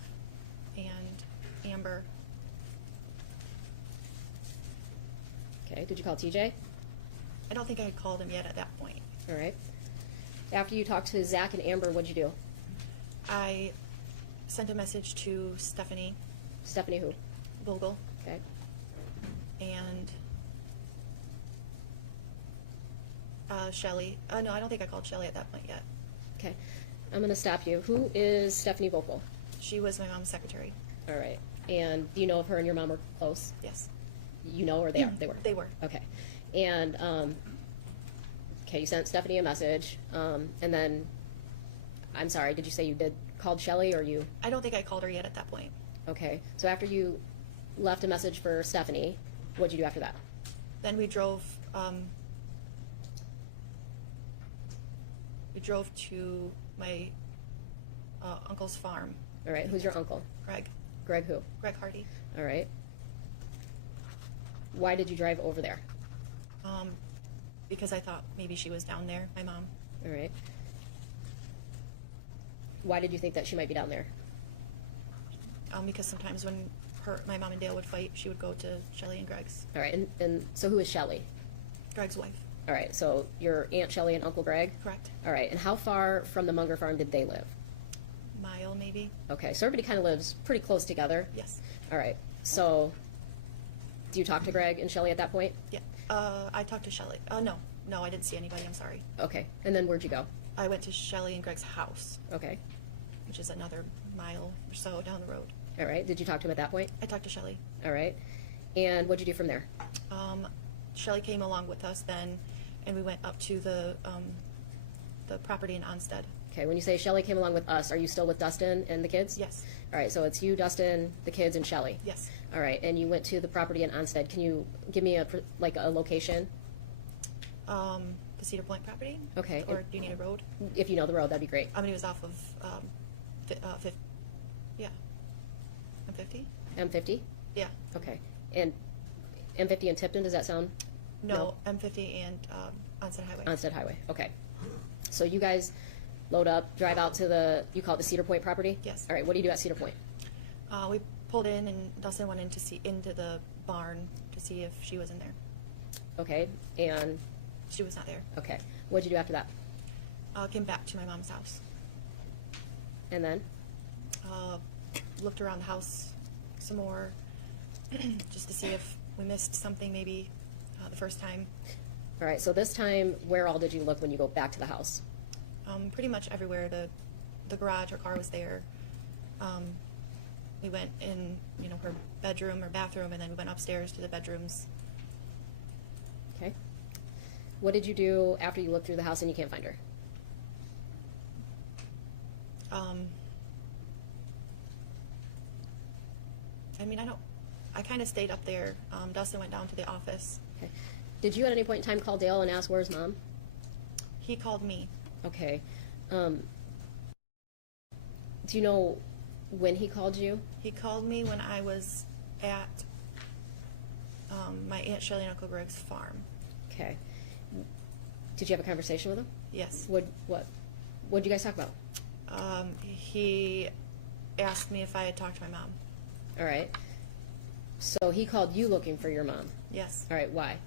and Amber. Okay. Did you call TJ? I don't think I had called him yet at that point. All right. After you talked to Zach and Amber, what'd you do? I sent a message to Stephanie Stephanie who? Vogel Okay. and Shelly. No, I don't think I called Shelly at that point yet. Okay. I'm going to stop you. Who is Stephanie Vocal? She was my mom's secretary. All right. And do you know if her and your mom were close? Yes. You know, or they are? They were? They were. Okay. And, okay, you sent Stephanie a message, and then, I'm sorry, did you say you called Shelly, or you? I don't think I called her yet at that point. Okay. So after you left a message for Stephanie, what'd you do after that? Then we drove to my uncle's farm. All right. Who's your uncle? Greg. Greg who? Greg Hardy. All right. Why did you drive over there? Because I thought maybe she was down there, my mom. All right. Why did you think that she might be down there? Because sometimes when my mom and Dale would fight, she would go to Shelly and Greg's. All right. And so who is Shelly? Greg's wife. All right. So your Aunt Shelly and Uncle Greg? Correct. All right. And how far from the Munger farm did they live? Mile, maybe. Okay. So everybody kind of lives pretty close together? Yes. All right. So do you talk to Greg and Shelly at that point? Yeah. I talked to Shelly. No, I didn't see anybody. I'm sorry. Okay. And then where'd you go? I went to Shelly and Greg's house, Okay. which is another mile or so down the road. All right. Did you talk to him at that point? I talked to Shelly. All right. And what'd you do from there? Shelly came along with us then, and we went up to the property in Onstead. Okay. When you say Shelly came along with us, are you still with Dustin and the kids? Yes. All right. So it's you, Dustin, the kids, and Shelly. Yes. All right. And you went to the property in Onstead. Can you give me a location? The Cedar Point property. Okay. Or do you need a road? If you know the road, that'd be great. I mean, it was off of, yeah, M50? M50? Yeah. Okay. And M50 and Tipton, does that sound? No, M50 and Onstead Highway. Onstead Highway. Okay. So you guys load up, drive out to you call it the Cedar Point property? Yes. All right. What do you do at Cedar Point? We pulled in, and Dustin went in to see into the barn to see if she was in there. Okay. And She was not there. okay. What'd you do after that? Came back to my mom's house. And then? Looked around the house some more, just to see if we missed something maybe the first time. All right, so this time, where all did you look when you go back to the house? Pretty much everywhere. The garage, her car was there. We went in, you know, her bedroom or bathroom, and then we went upstairs to the bedrooms. Okay. What did you do after you looked through the house and you can't find her? I mean, I kind of stayed up there. Dustin went down to the office. Okay. Did you at any point in time call Dale and ask where's Mom? He called me. Okay. Do you know when he called you? He called me when I was at my Aunt Shelley and Uncle Greg's farm. Okay. Did you have a conversation with him? Yes. What did you guys talk about? He asked me if I had talked to my mom. All right. So he called you looking for your mom? Yes. All right, why?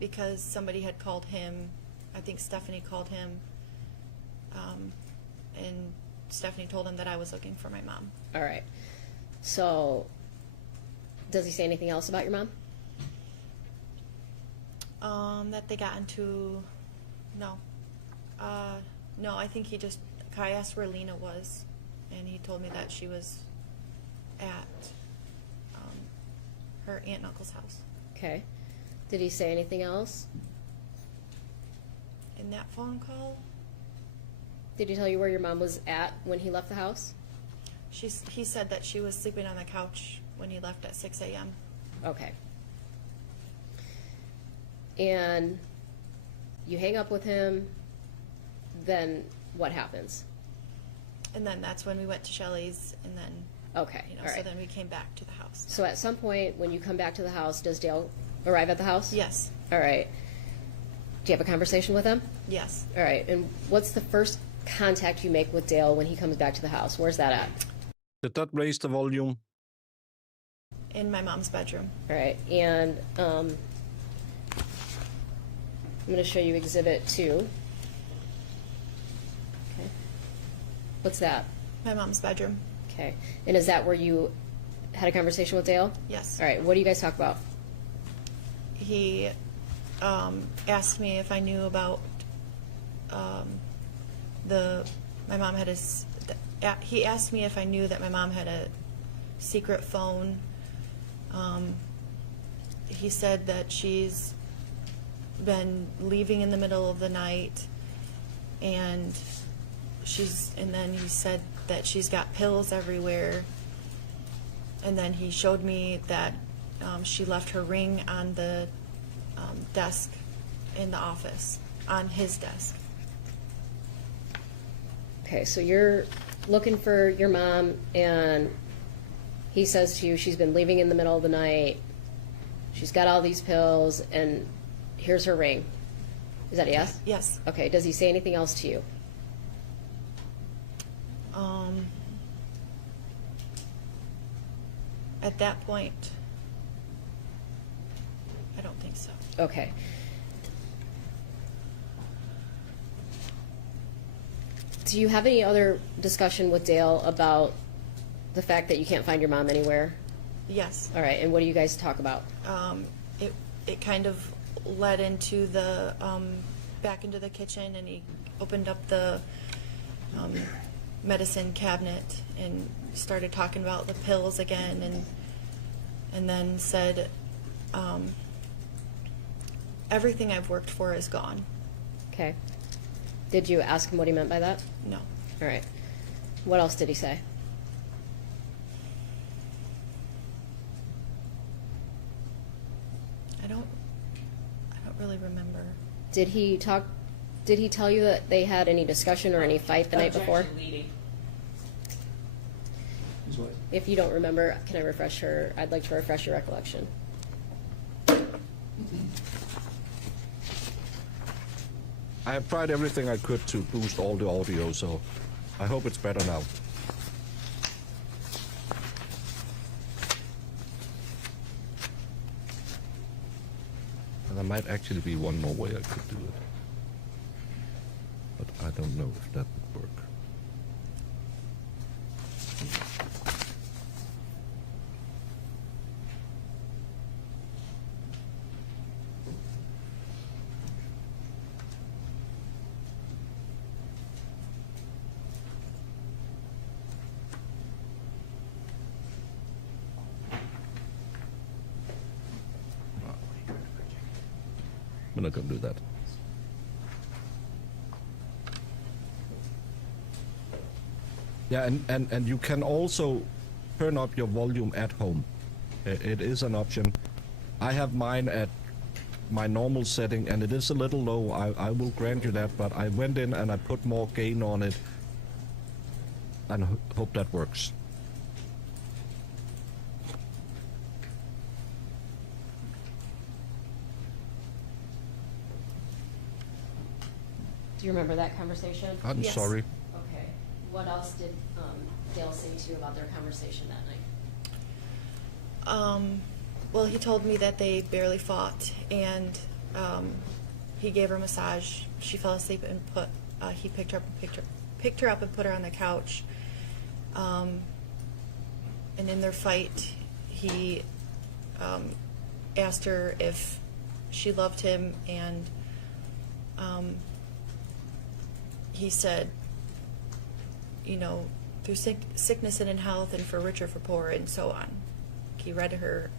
Because somebody had called him. I think Stephanie called him. And Stephanie told him that I was looking for my mom. All right. So does he say anything else about your mom? That they got into, no. No, I think I asked where Lena was, and he told me that she was at her aunt and uncle's house. Okay. Did he say anything else? In that phone call, Did he tell you where your mom was at when he left the house? he said that she was sleeping on the couch when he left at 6 a.m. Okay. And you hang up with him, then what happens? And then that's when we went to Shelley's, and then, Okay, you know, all so right. then we came back to the house. So at some point, when you come back to the house, does Dale arrive at the house? Yes. All right. Do you have a conversation with him? Yes. All right. And what's the first contact you make with Dale when he comes back to the house? Where's that at? Did that raise the volume? In my mom's bedroom. All right. And I'm going to show you Exhibit 2. Okay. What's that? My mom's bedroom. Okay. And is that where you had a conversation with Dale? Yes. All right. What do you guys talk about? He asked me if I knew about my mom had he asked me if I knew that my mom had a secret phone. He said that she's been leaving in the middle of the night, and then he said that she's got pills everywhere. And then he showed me that she left her ring on the desk in the office, on his desk. Okay, so you're looking for your mom, and he says to you she's been leaving in the middle of the night, she's got all these pills, and here's her ring. Is that a yes? Yes. Okay, does he say anything else to you? At that point, I don't think so. Okay. Do you have any other discussion with Dale about the fact that you can't find your mom anywhere? Yes. All right, and what do you guys talk about? It kind of led into the back into the kitchen, and he opened up the medicine cabinet and started talking about the pills again, and then said, everything I've worked for is gone. Okay. Did you ask him what he meant by that? No. All right. What else did he say? I don't really remember. Did he tell you that they had any discussion or any fight the night before? Objection leading. If you don't remember, can I refresh her? I'd like to refresh your recollection. I have tried everything I could to boost all the audio, so I hope it's better now. And there might actually be one more way I could do it. But I don't know if that would work. We're not gonna do that. Yeah, and you can also turn up your volume at home. It is an option. I have mine at my normal setting, and it is a little low. I will grant you that, but I went in and I put more gain on it, and hope that works. Do you remember that conversation? I'm Yes. sorry. Okay. What else did Dale say to you about their conversation that night? Well, he told me that they barely fought, and he gave her a massage. She fell asleep, and he picked her up and put her on the couch. And in their fight, he asked her if she loved him, and he said, you know, through sickness and in health, and for rich or for poor, and so on. He read her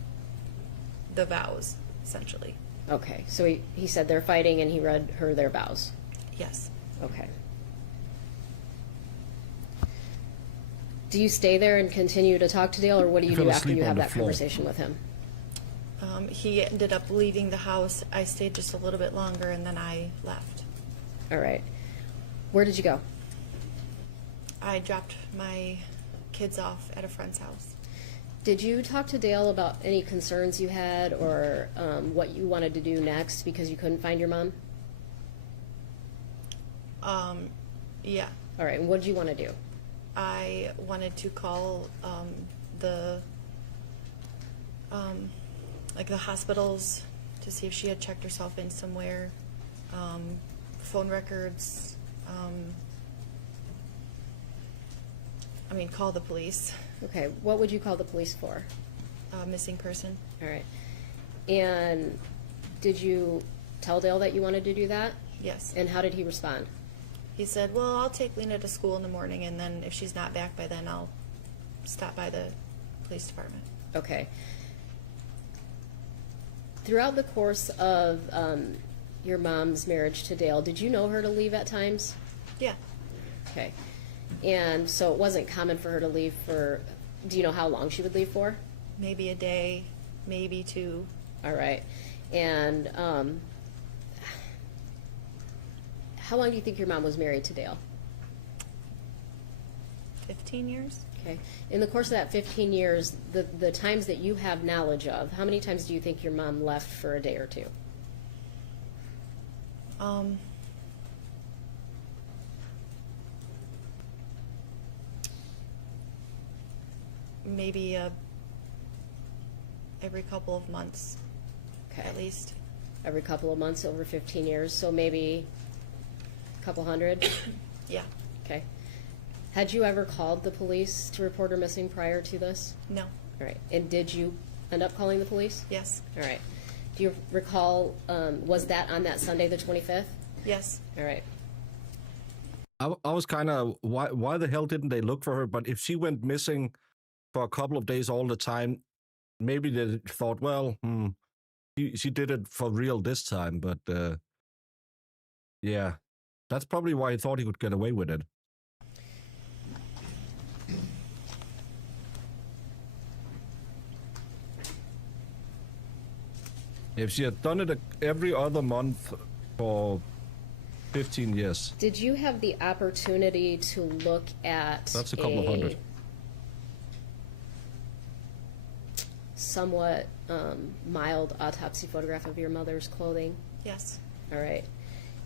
the vows, essentially. Okay, so he said they're fighting and he read her their vows. Yes. Okay. Do you stay there and continue to talk to Dale, or what do you Fell do after asleep you on have the that floor. conversation with him? He ended up leaving the house. I stayed just a little bit longer, and then I left. All right. Where did you go? I dropped my kids off at a friend's house. Did you talk to Dale about any concerns you had, or what you wanted to do next because you couldn't find your mom? Yeah. All right, and what did you want to do? I wanted to call the hospitals to see if she had checked herself in somewhere, phone records, call the police. Okay, what would you call the police for? Missing person. All right. And did you tell Dale that you wanted to do that? Yes. And how did he respond? He said, well, I'll take Lena to school in the morning, and then if she's not back by then, I'll stop by the police department. Okay. Throughout the course of your mom's marriage to Dale, did you know her to leave at times? Yeah. Okay. And so it wasn't common for her to leave for, do you know how long she would leave for? Maybe a day, maybe two. All right. And how long do you think your mom was married to Dale? 15 years. Okay. In the course of that 15 years, the times that you have knowledge of, how many times do you think your mom left for a day or two? Maybe every couple of months, Okay. at least. Every couple of months over 15 years, so maybe a couple hundred? Yeah. Okay. Had you ever called the police to report her missing prior to this? No. All right. And did you end up calling the police? Yes. All right. Do you recall, was that on that Sunday, the 25th? Yes. All right. I was kind of, why the hell didn't they look for her? But if she went missing for a couple of days all the time, maybe they thought, well, she did it for real this time. But yeah, that's probably why he thought he could get away with it. If she had done it every other month for 15 years. Did you have the opportunity to look at That's a couple of hundred. somewhat mild autopsy photograph of your mother's clothing? Yes. All right.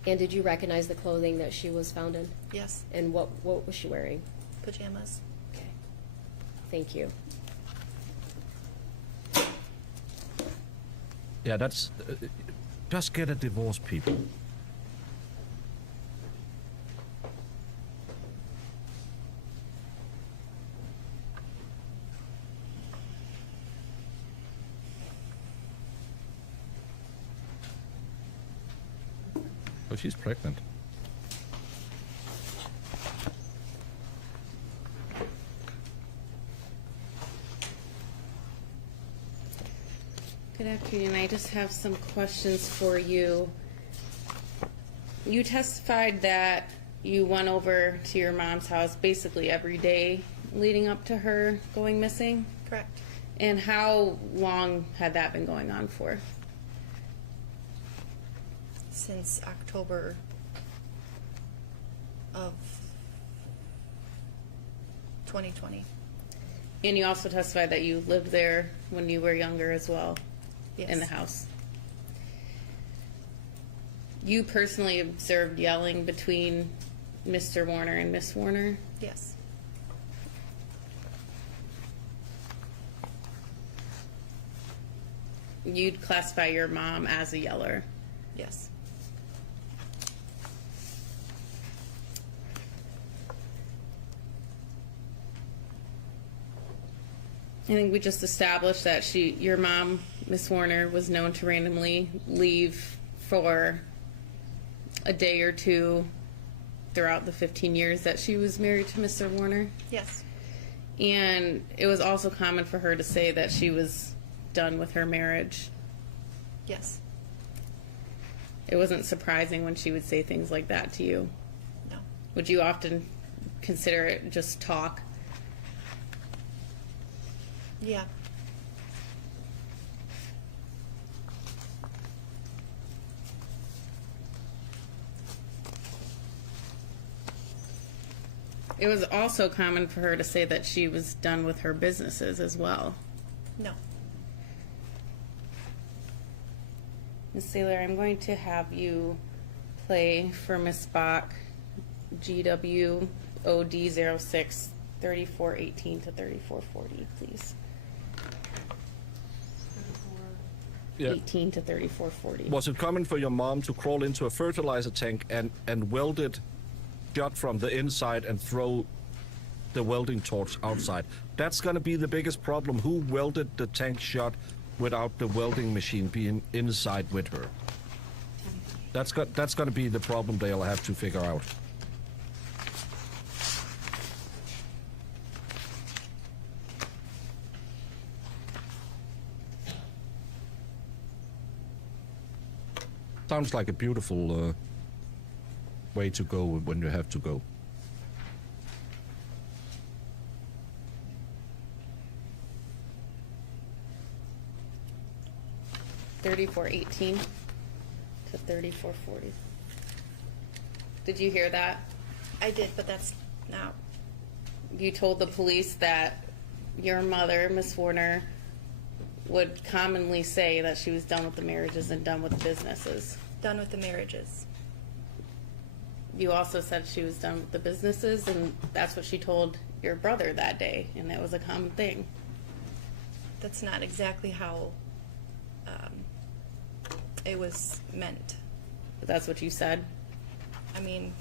And did you recognize the clothing that she was found in? Yes. And what was she wearing? Pajamas. Okay. Thank you. Yeah, that's just get a divorce, people. Oh, she's pregnant. Good afternoon. I just have some questions for you. You testified that you went over to your mom's house basically every day leading up to her going missing. Correct. And how long had that been going on for? Since October of 2020. And you also testified that you lived there when you were younger as well, Yes. in the house. You personally observed yelling between Mr. Warner and Miss Warner? Yes. You'd classify your mom as a yeller. Yes. I think we just established that your mom, Miss Warner, was known to randomly leave for a day or two throughout the 15 years that she was married to Mr. Warner. Yes. And it was also common for her to say that she was done with her marriage. Yes. It wasn't surprising when she would say things like that to you. No. Would you often consider it just talk? Yeah. It was also common for her to say that she was done with her businesses as well. No. Ms. Saylor, I'm going to have you play for Ms. Bach GWOD 06 3418 to 3440, please. 18 to 3440. Was it common for your mom to crawl into a fertilizer tank and weld it shut from the inside and throw the welding torch outside? That's going to be the biggest problem. Who welded the tank shut without the welding machine being inside with her? That's going to be the problem they'll have to figure out. Sounds like a beautiful way to go when you have to go. $34.18 to $34.40. Did you hear that? I did, but that's not. You told the police that your mother, Miss Warner, would commonly say that she was done with the marriages and done with the businesses. Done with the marriages. You also said she was done with the businesses, and that's what she told your brother that day, and that was a common thing. That's not exactly how it was meant. But that's what you said? I mean,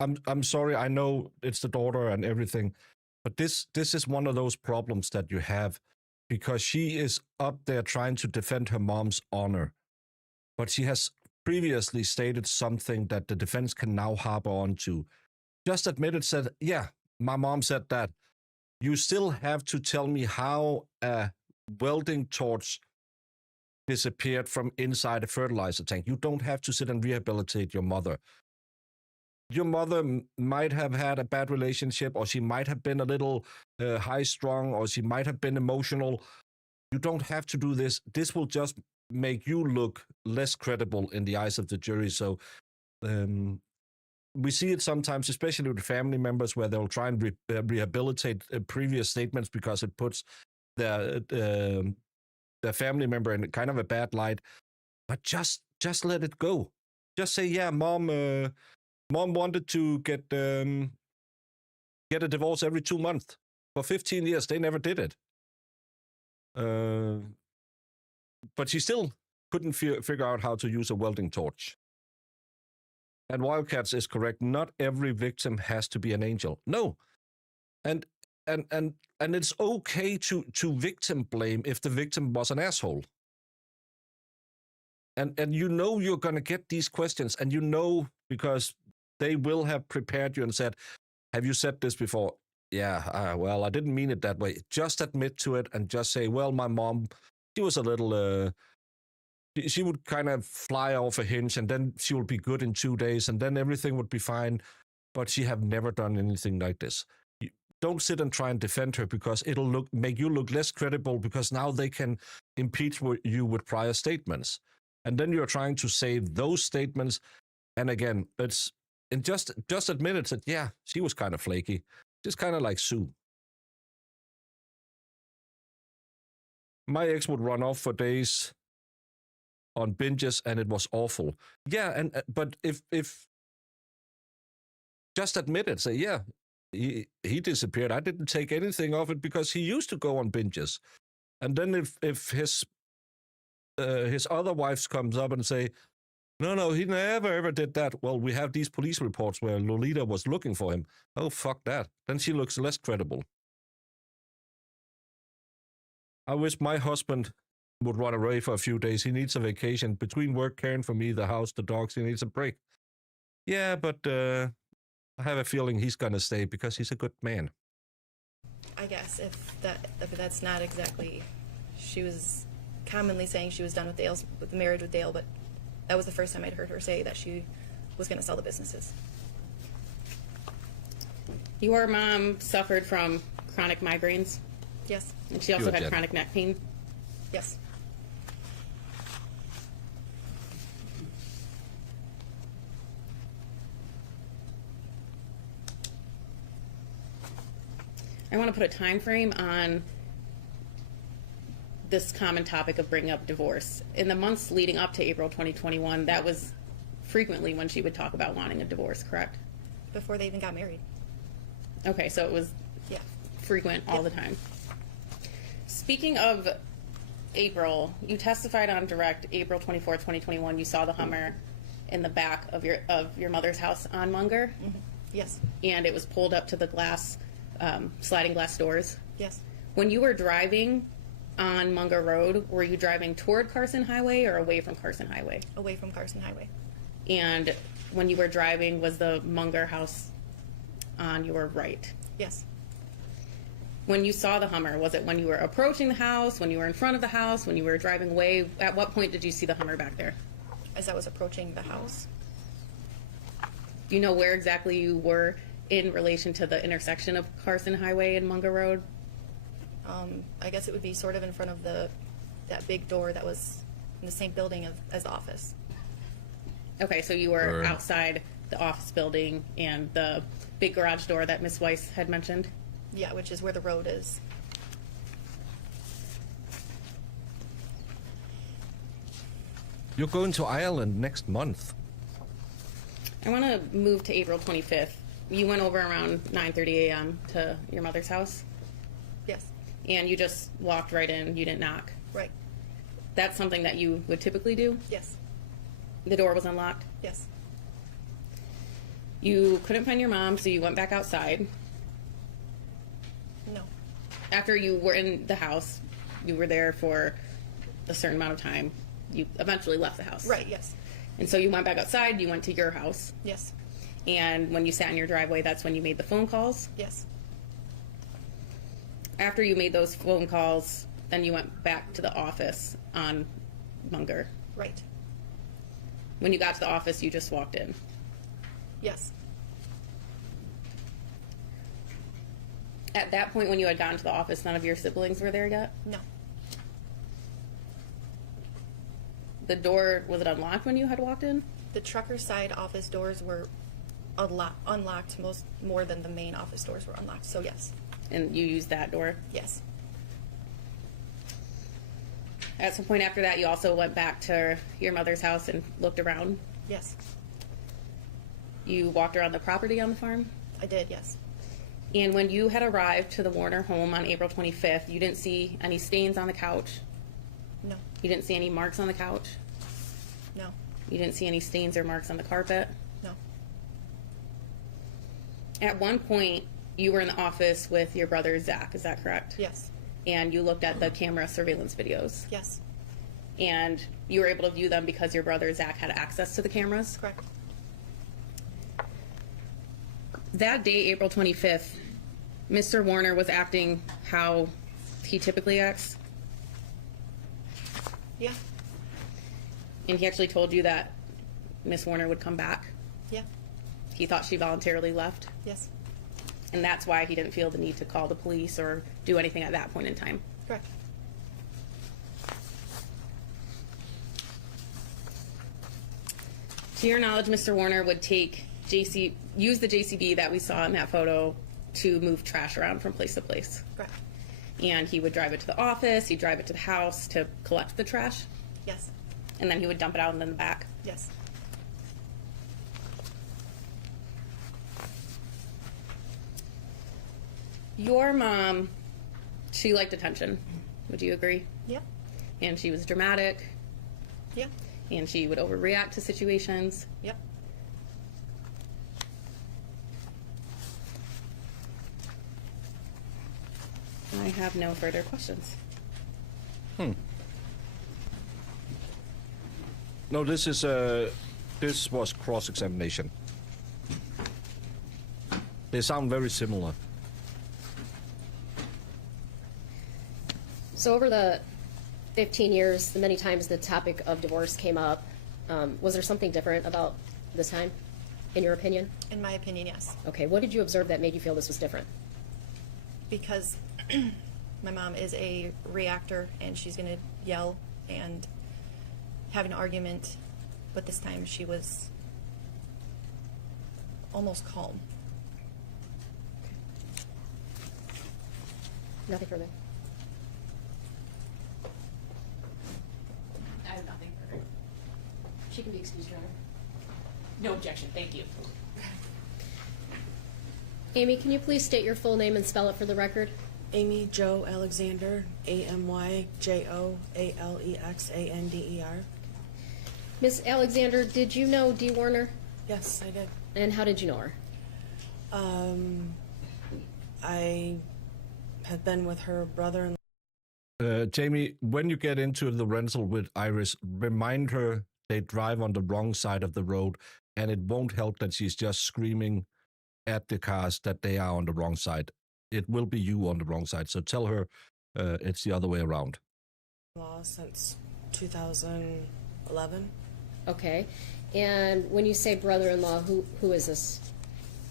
I'm sorry, I know it's the daughter and everything, but this is one of those problems that you have, because she is up there trying to defend her mom's honor, but she has previously stated something that the defense can now harbor on to. Just admitted, said, yeah, my mom said that. You still have to tell me how a welding torch disappeared from inside a fertilizer tank. You don't have to sit and rehabilitate your mother. Your mother might have had a bad relationship, or she might have been a little high-strung, or she might have been emotional. You don't have to do this. This will just make you look less credible in the eyes of the jury. So we see it sometimes, especially with family members, where they'll try and rehabilitate previous statements because it puts their family member in kind of a bad light. But just let it go. Just say, yeah, mom wanted to get a divorce every 2 months. For 15 years, they never did it. But she still couldn't figure out how to use a welding torch. And Wildcats is correct. Not every victim has to be an angel. No. And it's okay to victim blame if the victim was an asshole. And you know you're going to get these questions, and you know because they will have prepared you and said, have you said this before? Yeah, well, I didn't mean it that way. Just admit to it and just say, well, my mom, she was a little she would kind of fly off a hinge, and then she would be good in 2 days, and then everything would be fine. But she have never done anything like this. Don't sit and try and defend her, because it'll make you look less credible, because now they can impeach you with prior statements. And then you're trying to save those statements. And again, just admit it that, yeah, she was kind of flaky. Just kind of like Sue. My ex would run off for days on binges, and it was awful. Yeah, but if just admit it, say, yeah, he disappeared. I didn't take anything of it, because he used to go on binges. And then if his other wives comes up and say, no, he never ever did that. Well, we have these police reports where Lolita was looking for him. Oh, fuck that. Then she looks less credible. I wish my husband would run away for a few days. He needs a vacation. Between work, caring for me, the house, the dogs, he needs a break. Yeah, but I have a feeling he's going to stay, because he's a good man. I guess if that's not exactly, she was commonly saying she was done with the marriage with Dale, but that was the first time I'd heard her say that she was going to sell the businesses. Your mom suffered from chronic migraines, Yes. and she also had chronic neck pain. Yes. I want to put a time frame on this common topic of bringing up divorce. In the months leading up to April 2021, that was frequently when she would talk about wanting a divorce, correct? Before they even got married. Okay, so it was Yeah. frequent all the time. Speaking of April, you testified on direct April 24th, 2021. You saw the Hummer in the back of your mother's house on Munger. Mm-hmm. Yes. And it was pulled up to the sliding glass doors. Yes. When you were driving on Munger Road, were you driving toward Carson Highway or away from Carson Highway? Away from Carson Highway. And when you were driving, was the Munger house on your right? Yes. When you saw the Hummer, was it when you were approaching the house, when you were in front of the house, when you were driving away? At what point did you see the Hummer back there? As I was approaching the house. Do you know where exactly you were in relation to the intersection of Carson Highway and Munger Road? I guess it would be sort of in front of that big door that was in the same building as the office. Okay, so you were outside the office building and the big garage door that Ms. Weiss had mentioned? Yeah, which is where the road is. You're going to Ireland next month. I want to move to April 25th. You went over around 9:30 a.m. to your mother's house? Yes. And you just walked right in, you didn't knock? Right. That's something that you would typically do? Yes. The door was unlocked? Yes. You couldn't find your mom, so you went back outside. No. After you were in the house, you were there for a certain amount of time. You eventually left the house. Right, yes. And so you went back outside, you went to your house. Yes. And when you sat in your driveway, that's when you made the phone calls? Yes. After you made those phone calls, then you went back to the office on Munger. Right. When you got to the office, you just walked in. Yes. At that point, when you had gotten to the office, none of your siblings were there yet? No. The door, was it unlocked when you had walked in? The trucker side office doors were unlocked more than the main office doors were unlocked, so yes. And you used that door? Yes. At some point after that, you also went back to your mother's house and looked around? Yes. You walked around the property on the farm? I did, yes. And when you had arrived to the Warner home on April 25th, you didn't see any stains on the couch? No. You didn't see any marks on the couch? No. You didn't see any stains or marks on the carpet? No. At one point, you were in the office with your brother, Zach, is that correct? Yes. And you looked at the camera surveillance videos? Yes. And you were able to view them because your brother, Zach, had access to the cameras? Correct. That day, April 25th, Mr. Warner was acting how he typically acts? Yeah. And he actually told you that Miss Warner would come back? Yeah. He thought she voluntarily left? Yes. And that's why he didn't feel the need to call the police or do anything at that point in time? Correct. To your knowledge, Mr. Warner would use the JCB that we saw in that photo to move trash around from place to place. Correct. And he would drive it to the office, he'd drive it to the house to collect the trash, Yes. and then he would dump it out in the back. Yes. Your mom, she liked attention. Would you agree? Yep. And she was dramatic, Yep. and she would overreact to situations. Yep. I have no further questions. No, this was cross-examination. They sound very similar. So over the 15 years, the many times the topic of divorce came up, was there something different about this time, in your opinion? In my opinion, yes. Okay, what did you observe that made you feel this was different? Because my mom is a reactor and she's going to yell and have an argument, but this time she was almost calm. Nothing further. I have nothing further. She can be excused, Your Honor. No objection, thank you. Amy, can you please state your full name and spell it for the record? Amy Jo Alexander, AMYJOALEXANDER. Miss Alexander, did you know Dee Warner? Yes, I did. And how did you know her? I had been with her brother. Jamie, when you get into the rental with Iris, remind her they drive on the wrong side of the road, and it won't help that she's just screaming at the cars that they are on the wrong side. It will be you on the wrong side, so tell her it's the other way around. Law since 2011. Okay. And when you say brother-in-law, who is this?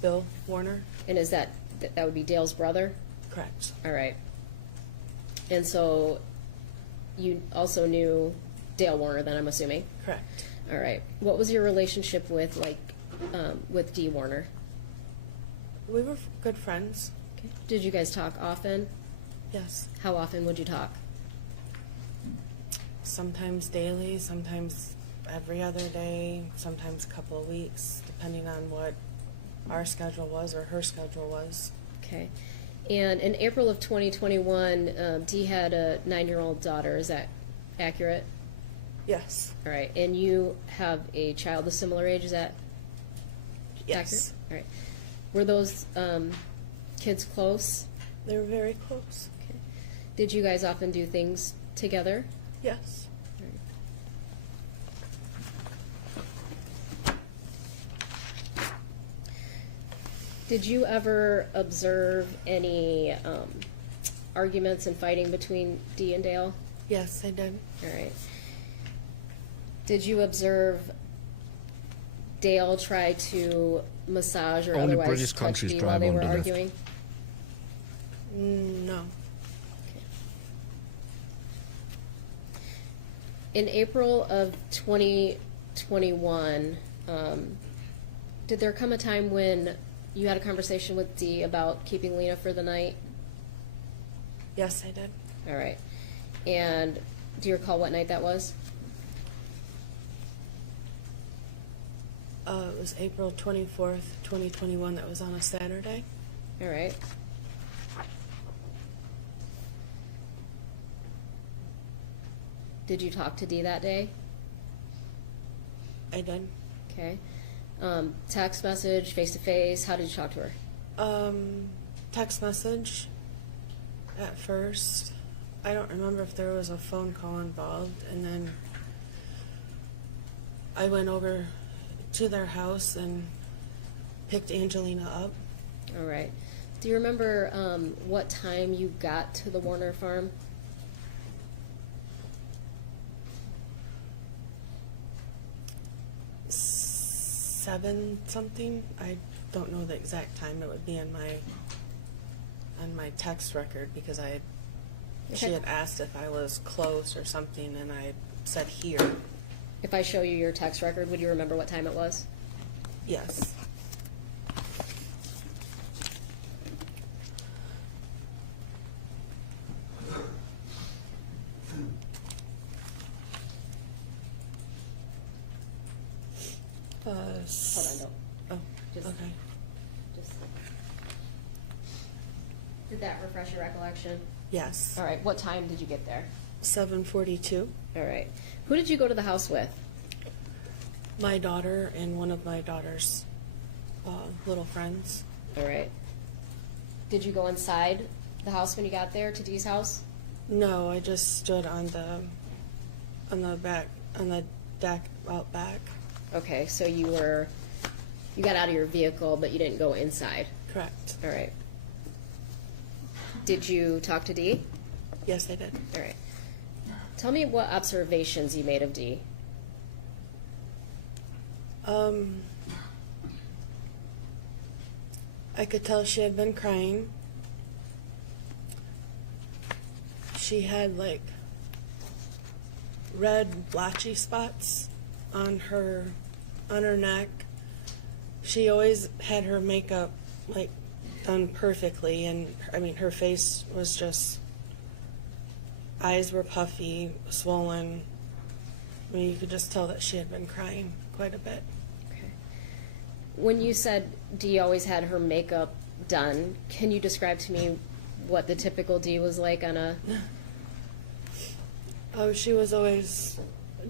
Bill Warner. And is that would be Dale's brother? Correct. All right. And so you also knew Dale Warner then, I'm assuming? Correct. All right. What was your relationship with Dee Warner? We were good friends. Okay. Did you guys talk often? Yes. How often would you talk? Sometimes daily, sometimes every other day, sometimes a couple of weeks, depending on what our schedule was or her schedule was. Okay. And in April of 2021, Dee had a 9-year-old daughter. Is that accurate? Yes. All right. And you have a child a similar age. Is that Yes. accurate? All right. Were those kids close? They were very close. Okay. Did you guys often do things together? Yes. All right. Did you ever observe any arguments and fighting between Dee and Dale? Yes, I did. All right. Did you observe Dale try to massage or Only otherwise British touch countries Dee while drive they on were the left. arguing? No. In April of 2021, did there come a time when you had a conversation with Dee about keeping Lena for the night? Yes, I did. All right. And do you recall what night that was? It was April 24th, 2021. That was on a Saturday. All right. Did you talk to Dee that day? I did. Okay. Text message, face to face. How did you talk to her? Text message at first. I don't remember if there was a phone call involved. And then I went over to their house and picked Angelina up. All right. Do you remember what time you got to the Warner farm? 7 something. I don't know the exact time. It would be on my text record because she had asked if I was close or something, and I said here. If I show you your text record, would you remember what time it was? Yes. Hold on, don't. Oh, Just, okay. just. Did that refresh your recollection? Yes. All right. What time did you get there? 7:42. All right. Who did you go to the house with? My daughter and one of my daughter's little friends. All right. Did you go inside the house when you got there to Dee's house? No, I just stood on the deck out back. Okay, so you got out of your vehicle, but you didn't go inside. Correct. All right. Did you talk to Dee? Yes, I did. All right. Tell me what observations you made of Dee. I could tell she had been crying. She had like red blotchy spots on her neck. She always had her makeup like done perfectly, and I mean her face was just, eyes were puffy, swollen. I mean, you could just tell that she had been crying quite a bit. Okay. When you said Dee always had her makeup done, can you describe to me what the typical Dee was like on a... Oh, she was always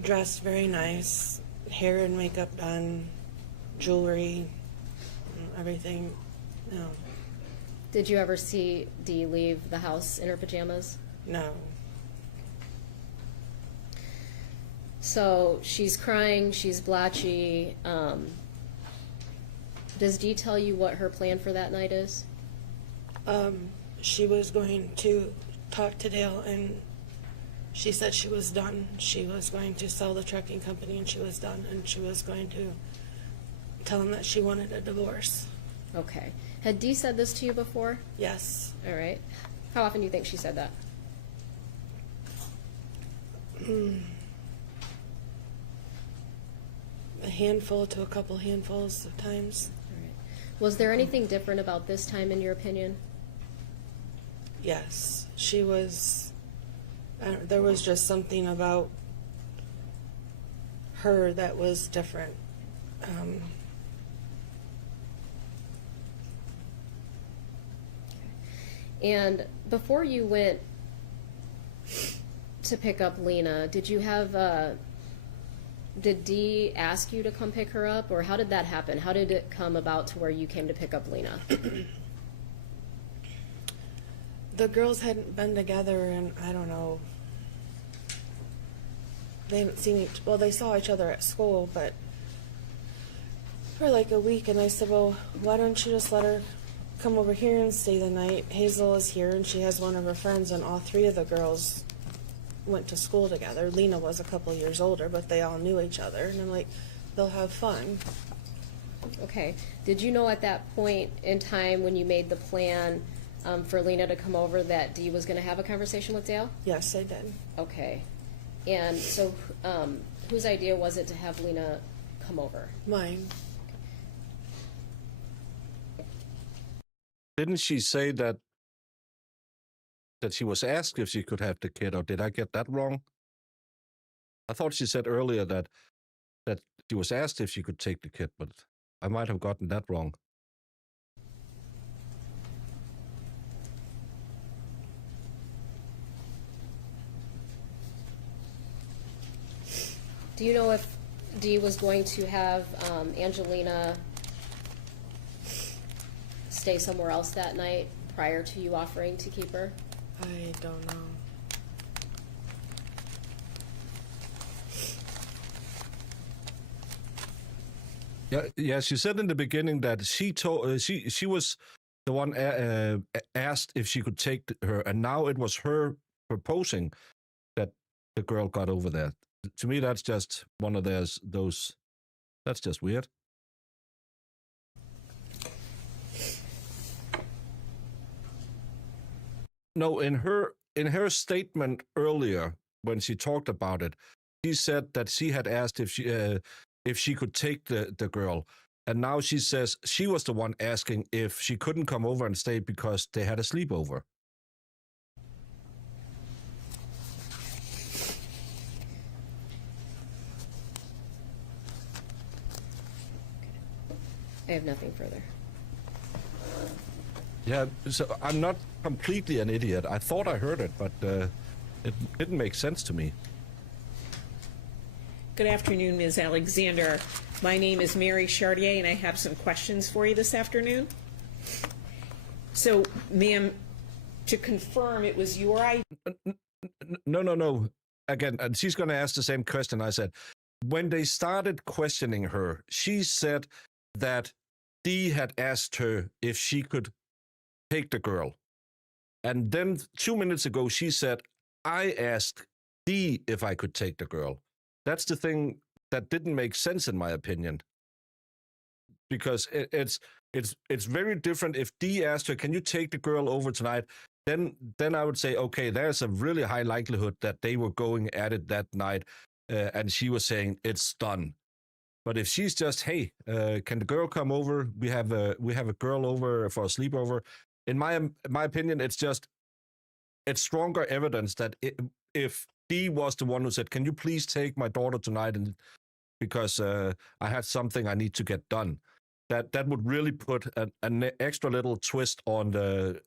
dressed very nice, hair and makeup done, jewelry, everything. No. Did you ever see Dee leave the house in her pajamas? No. So she's crying, she's blotchy. Does Dee tell you what her plan for that night is? She was going to talk to Dale, and she said she was done. She was going to sell the trucking company, and she was done, and she was going to tell him that she wanted a divorce. Okay. Had Dee said this to you before? Yes. All right. How often do you think she said that? A handful to a couple handfuls of times. All right. Was there anything different about this time, in your opinion? Yes. She was, there was just something about her that was different. And before you went to pick up Lena, did you have, did Dee ask you to come pick her up, or how did that happen? How did it come about to where you came to pick up Lena? The girls hadn't been together in, I don't know, they hadn't seen each, well, they saw each other at school, but for like a week, and I said, well, why don't you just let her come over here and stay the night? Hazel is here, and she has one of her friends, and all 3 of the girls went to school together. Lena was a couple years older, but they all knew each other, and I'm like, they'll have fun. Okay. Did you know at that point in time when you made the plan for Lena to come over that Dee was going to have a conversation with Dale? Yes, I did. Okay. And so whose idea was it to have Lena come over? Mine. Didn't she say that she was asked if she could have the kid, or did I get that wrong? I thought she said earlier that she was asked if she could take the kid, but I might have gotten that wrong. Do you know if Dee was going to have Angelina stay somewhere else that night prior to you offering to keep her? I don't know. Yeah. She said in the beginning that she told she was the one asked if she could take her, and now it was her proposing that the girl got over there. To me, that's just one of those. That's just weird. No, in her statement earlier when she talked about it, she said that she had asked if she could take the girl, and now she says she was the one asking if she couldn't come over and stay because they had a sleepover. I have nothing further. Yeah, so I'm not completely an idiot. I thought I heard it, but it didn't make sense to me. Good afternoon, Ms. Alexander. My name is Mary Chartier, and I have some questions for you this afternoon. So, ma'am, to confirm, it was your idea. No. Again, and she's going to ask the same question I said. When they started questioning her, she said that Dee had asked her if she could take the girl. And then 2 minutes ago, she said, I asked Dee if I could take the girl. That's the thing that didn't make sense, in my opinion. Because it's very different. If Dee asked her, can you take the girl over tonight? Then I would say, okay, there's a really high likelihood that they were going at it that night. And she was saying, it's done. But if she's just, hey, can the girl come over? We have a girl over for a sleepover. In my opinion, it's stronger evidence that if Dee was the one who said, can you please take my daughter tonight, and because I had something I need to get done, that would really put an extra little twist on the.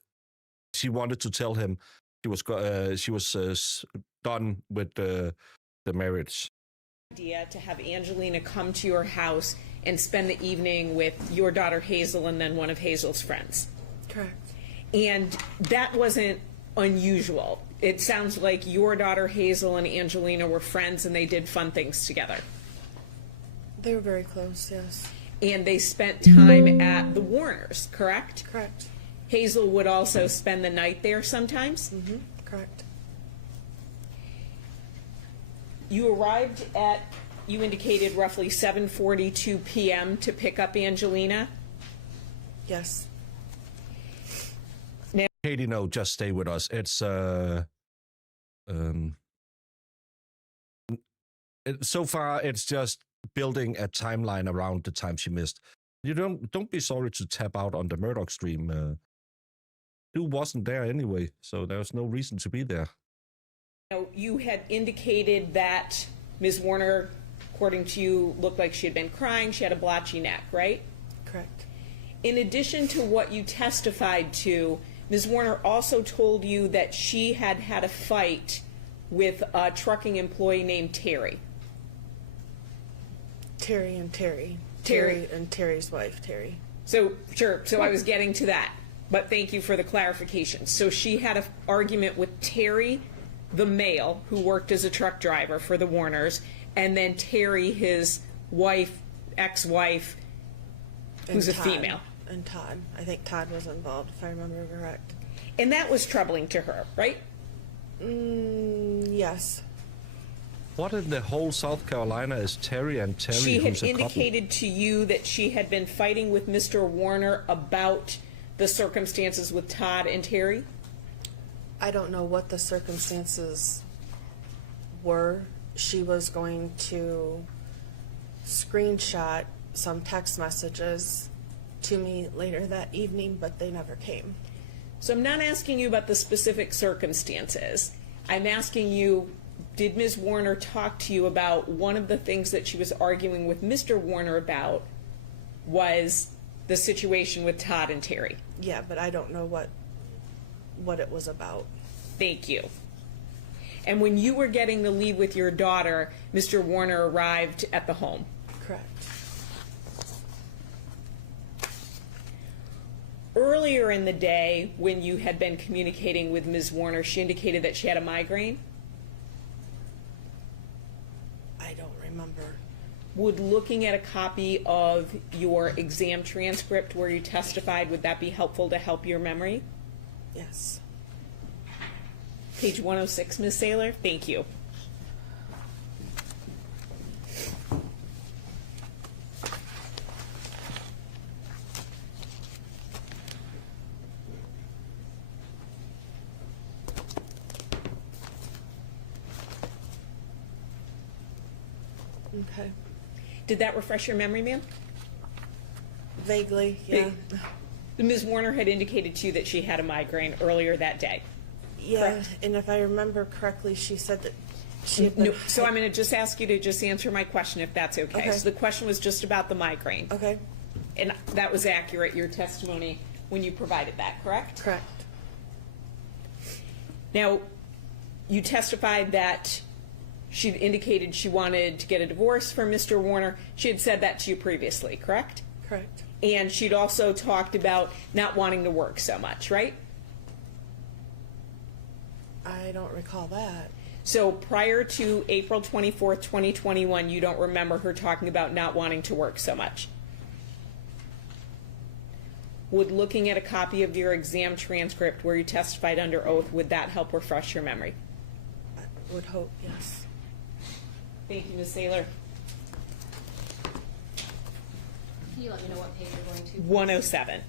She wanted to tell him she was done with the marriage. Idea to have Angelina come to your house and spend the evening with your daughter Hazel and then one of Hazel's friends. Correct. And that wasn't unusual. It sounds like your daughter Hazel and Angelina were friends and they did fun things together. They were very close, yes. And they spent time at the Warners, correct? Correct. Hazel would also spend the night there sometimes? Mm-hmm. Correct. You arrived at, you indicated, roughly 7:42 p.m. to pick up Angelina? Yes. Now, Katie, no, just stay with us. It's so far it's just building a timeline around the time she missed. You don't be sorry to tap out on the Murdoch stream. Who wasn't there anyway, so there's no reason to be there. you had indicated that Ms. Warner, according to you, looked like she had been crying. She had a blotchy neck, right? Correct. In addition to what you testified to, Ms. Warner also told you that she had had a fight with a trucking employee named Terry. Terry and Terry. Terry. Terry and Terry's wife, Terry. So, sure, so I was getting to that, but thank you for the clarification. So she had an argument with Terry, the male, who worked as a truck driver for the Warners, and then Terry, his wife, ex-wife, who's a female. And Todd. I think Todd was involved, if I remember correct. And that was troubling to her, right? Yes. What in the whole South Carolina is Terry and Terry? She had who's a indicated to you that she had been fighting with Mr. Warner about the circumstances with Todd and Terry? I don't know what the circumstances were. She was going to screenshot some text messages to me later that evening, but they never came. So I'm not asking you about the specific circumstances. I'm asking you, did Ms. Warner talk to you about one of the things that she was arguing with Mr. Warner about was the situation with Todd and Terry? Yeah, but I don't know what it was about. Thank you. And when you were getting the lead with your daughter, Mr. Warner arrived at the home? Correct. Earlier in the day, when you had been communicating with Ms. Warner, she indicated that she had a migraine? I don't remember. Would looking at a copy of your exam transcript where you testified, would that be helpful to help your memory? Yes. Page 106, Ms. Saylor. Thank you. Okay. Did that refresh your memory, ma'am? Vaguely, yeah. Ms. Warner had indicated to you that she had a migraine earlier that day. Yeah, correct? and if I remember correctly, she said that she had been... No, so I'm going to just ask you to just answer my question if that's okay. Okay. So the question was just about the migraine. Okay. And that was accurate, your testimony, when you provided that, correct? Correct. Now, you testified that she'd indicated she wanted to get a divorce from Mr. Warner. She had said that to you previously, correct? Correct. And she'd also talked about not wanting to work so much, right? I don't recall that. So prior to April 24th, 2021, you don't remember her talking about not wanting to work so much? Would looking at a copy of your exam transcript where you testified under oath, would that help refresh your memory? I would hope, yes. Thank you, Ms. Saylor. Can you let me know what page you're going to? 107.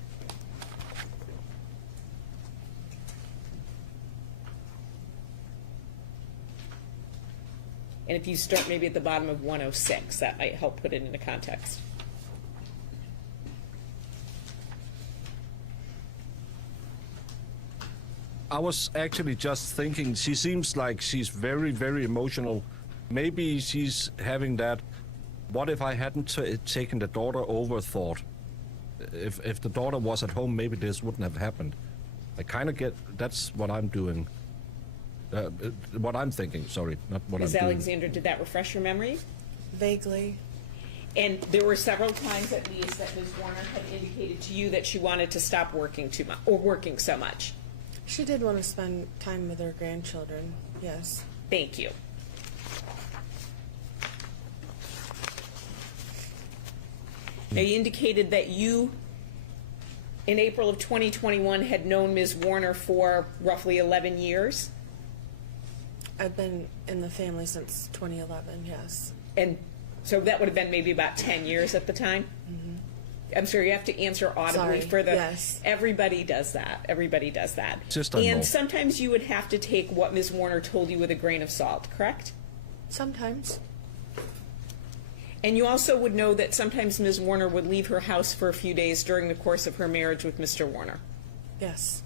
And if you start maybe at the bottom of 106, that might help put it into context. I was actually just thinking, she seems like she's very, very emotional. Maybe she's having that, what if I hadn't taken the daughter over thought? If the daughter was at home, maybe this wouldn't have happened. I kind of get, that's what I'm doing. What I'm thinking, sorry, not what Ms. I'm doing. Alexander, did that refresh your memory? Vaguely. And there were several times at least that Ms. Warner had indicated to you that she wanted to stop working too much, or working so much. She did want to spend time with her grandchildren, yes. Thank you. Now, you indicated that you, in April of 2021, had known Ms. Warner for roughly 11 years. I've been in the family since 2011, yes. And so that would have been maybe about 10 years at the time? I'm sorry, you have to answer audibly Sorry, for the... yes. Everybody does that. Everybody does that. Just I know. And sometimes you would have to take what Ms. Warner told you with a grain of salt, correct? Sometimes. And you also would know that sometimes Ms. Warner would leave her house for a few days during the course of her marriage with Mr. Warner. Yes.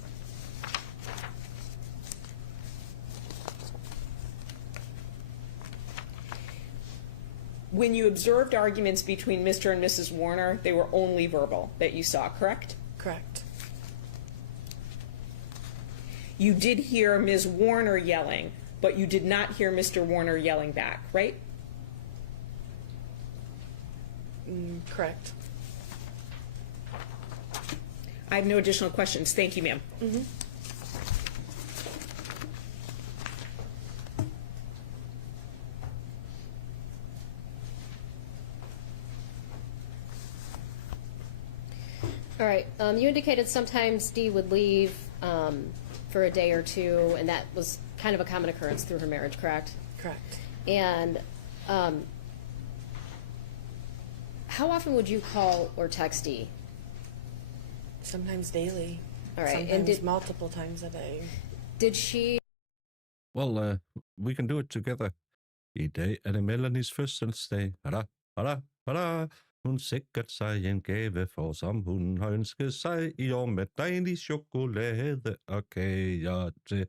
When you observed arguments between Mr. and Mrs. Warner, they were only verbal that you saw, correct? Correct. You did hear Ms. Warner yelling, but you did not hear Mr. Warner yelling back, right? Correct. I have no additional questions. Thank you, ma'am. All right. You indicated sometimes Dee would leave for a day or two, and that was kind of a common occurrence through her marriage, correct? Correct. And how often would you call or text Dee? Sometimes daily. All right. Sometimes multiple times a day. Did she? Well, we can do it together. I dag det Melanies fødselsdag. Hada, hada, hada. Hun sikkert sig en gave for, som hun har ønsket sig i år med dejlig chokolade og kager til.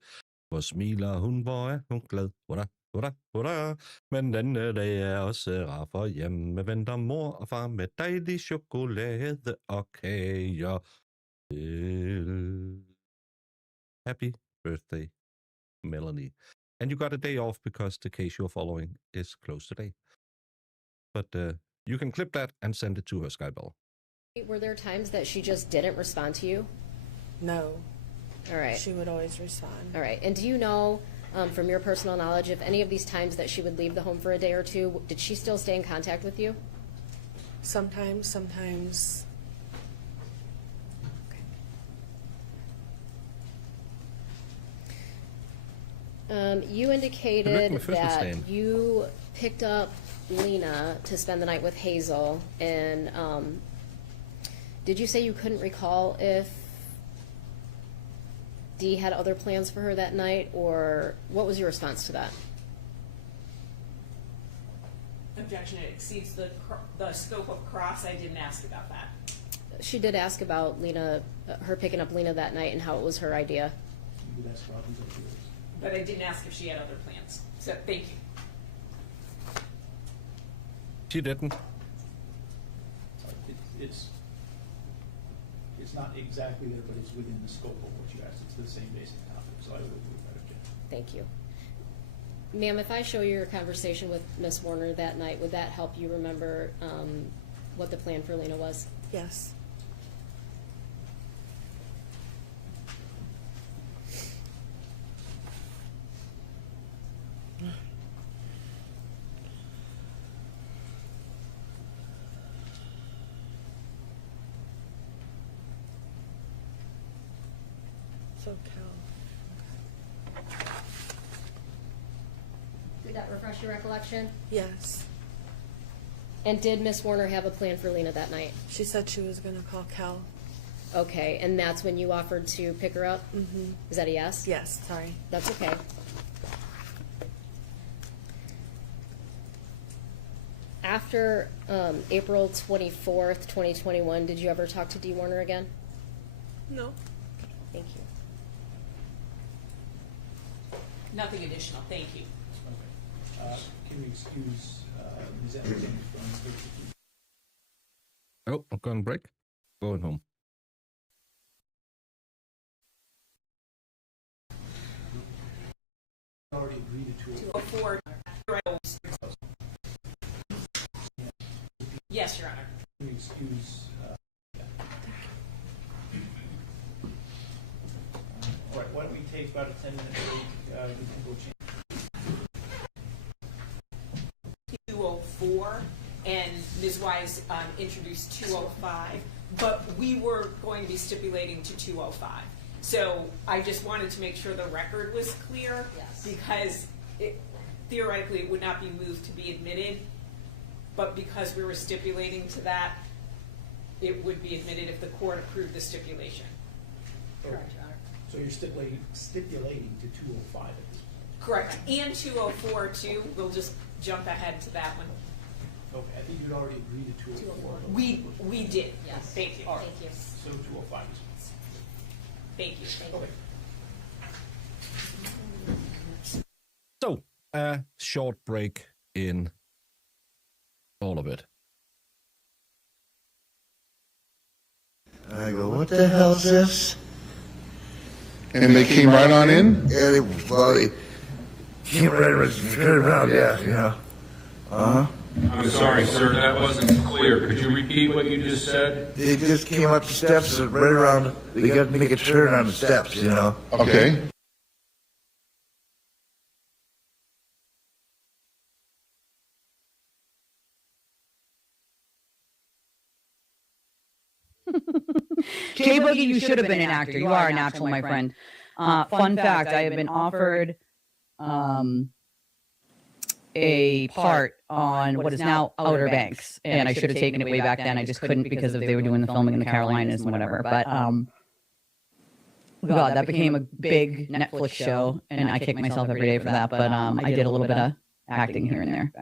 Hvor smiler hun, hvor er hun glad. Hurra, hurra, hurra. Men denne dag er også rar, for hjemme venter mor og far med dejlig chokolade og kager til. Happy birthday, Melanie. And you got a day off because the case you're following is closed today. But you can clip that and send it to her, Skybell. Were there times that she just didn't respond to you? No. All right. She would always respond. All right. And do you know, from your personal knowledge, if any of these times that she would leave the home for a day or two, did she still stay in contact with you? Sometimes, sometimes. You indicated that you picked up Lena to spend the night with Hazel, and did you say you couldn't recall if Dee had other plans for her that night, or what was your response to that? Objection, it exceeds the scope of cross. I didn't ask about that. She did ask about Lena, her picking up Lena that night and how it was her idea. But I didn't ask if she had other plans. So thank you. She didn't. It's not exactly there, but it's within the scope of what you asked. It's the same basic topic, so I would move that objection. Thank you. Ma'am, if I show you your conversation with Miss Warner that night, would that help you remember what the plan for Lena was? Yes. So Cal. Did that refresh your recollection? Yes. And did Miss Warner have a plan for Lena that night? She said she was going to call Cal. Okay, and that's when you offered to pick her up? Mm-hmm. Is that a yes? Yes, sorry. That's okay. After April 24th, 2021, did you ever talk to Dee Warner again? No. Thank you. Nothing additional. Thank you. Okay. Can we excuse Ms. Anderson from the Oh, I'm going break. Going home. already agreed to 204. Yes, Your Honor. Can we excuse all right, why don't we take about a 10-minute break? We can go change. 204, and Ms. Wise introduced 205, but we were going to be stipulating to 205. So I just wanted to make sure the record was clear, Yes. because theoretically it would not be moved to be admitted, but because we were stipulating to that, it would be admitted if the court approved the stipulation. Correct, Your Honor. So you're stipulating to 205 at this point. Correct, and 204 too. We'll just jump ahead to that one. Okay, I think you'd already agreed to 204. We did. Yes. Thank you. All right. Thank you. So 205 is. Thank you. Okay. So, a short break in all of it. I go, what the hell's this? And they came right on in? Yeah, they came right around, yeah, you know. Uh-huh. I'm sorry, sir, that wasn't clear. Could you repeat what you just said? They just came up the steps and right around, they got to make a turn on the steps, you know. Okay. Jay Boogie, you should have been an actor. You are a natural, my friend. Fun fact, I have been offered a part on what is now Outer Banks, and I should have taken it way back then. I just couldn't because they were doing the filming in the Carolinas and whatever. But God, that became a big Netflix show, and I kick myself every day for that. But I did a little bit of acting here and there.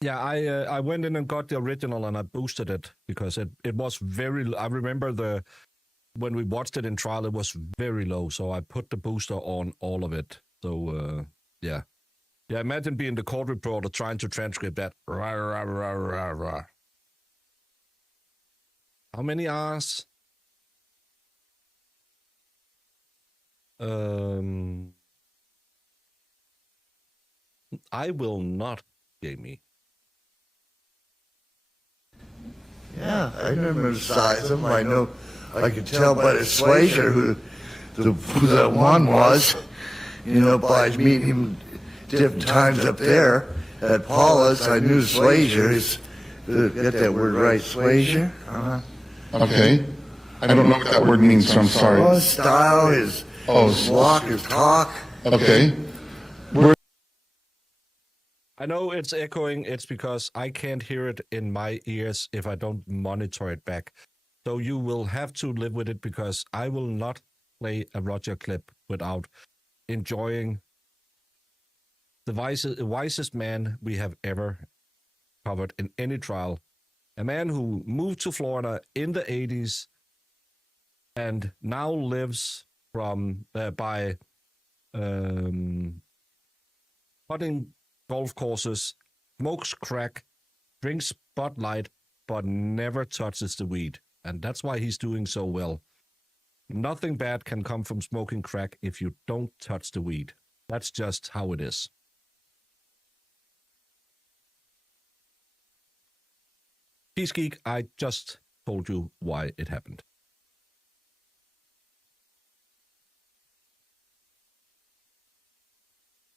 Yeah, I went in and got the original and I boosted it because it was very. I remember when we watched it in trial, it was very low. So I put the booster on all of it. So yeah. Imagine being the court reporter trying to transcript that. Rah, rah, rah, rah, rah. How many R's? I will not, Jamie. Yeah, I remember the size of them. I know, I could tell by the Swazer who that one was, you know, by meeting him different times up there at Paula's. I knew Swazer. Get that word right, Swazer? Uh-huh. Okay. I don't know what that word means, so I'm sorry. Oh, his style, his walk, his talk. Okay. I know it's echoing. It's because I can't hear it in my ears if I don't monitor it back. So you will have to live with it because I will not play a Roger clip without enjoying the wisest man we have ever covered in any trial. A man who moved to Florida in the 80s and now lives from by putting golf courses, smokes crack, drinks Bud Light, but never touches the weed. And that's why he's doing so well. Nothing bad can come from smoking crack if you don't touch the weed. That's just how it is. Peace Geek, I just told you why it happened.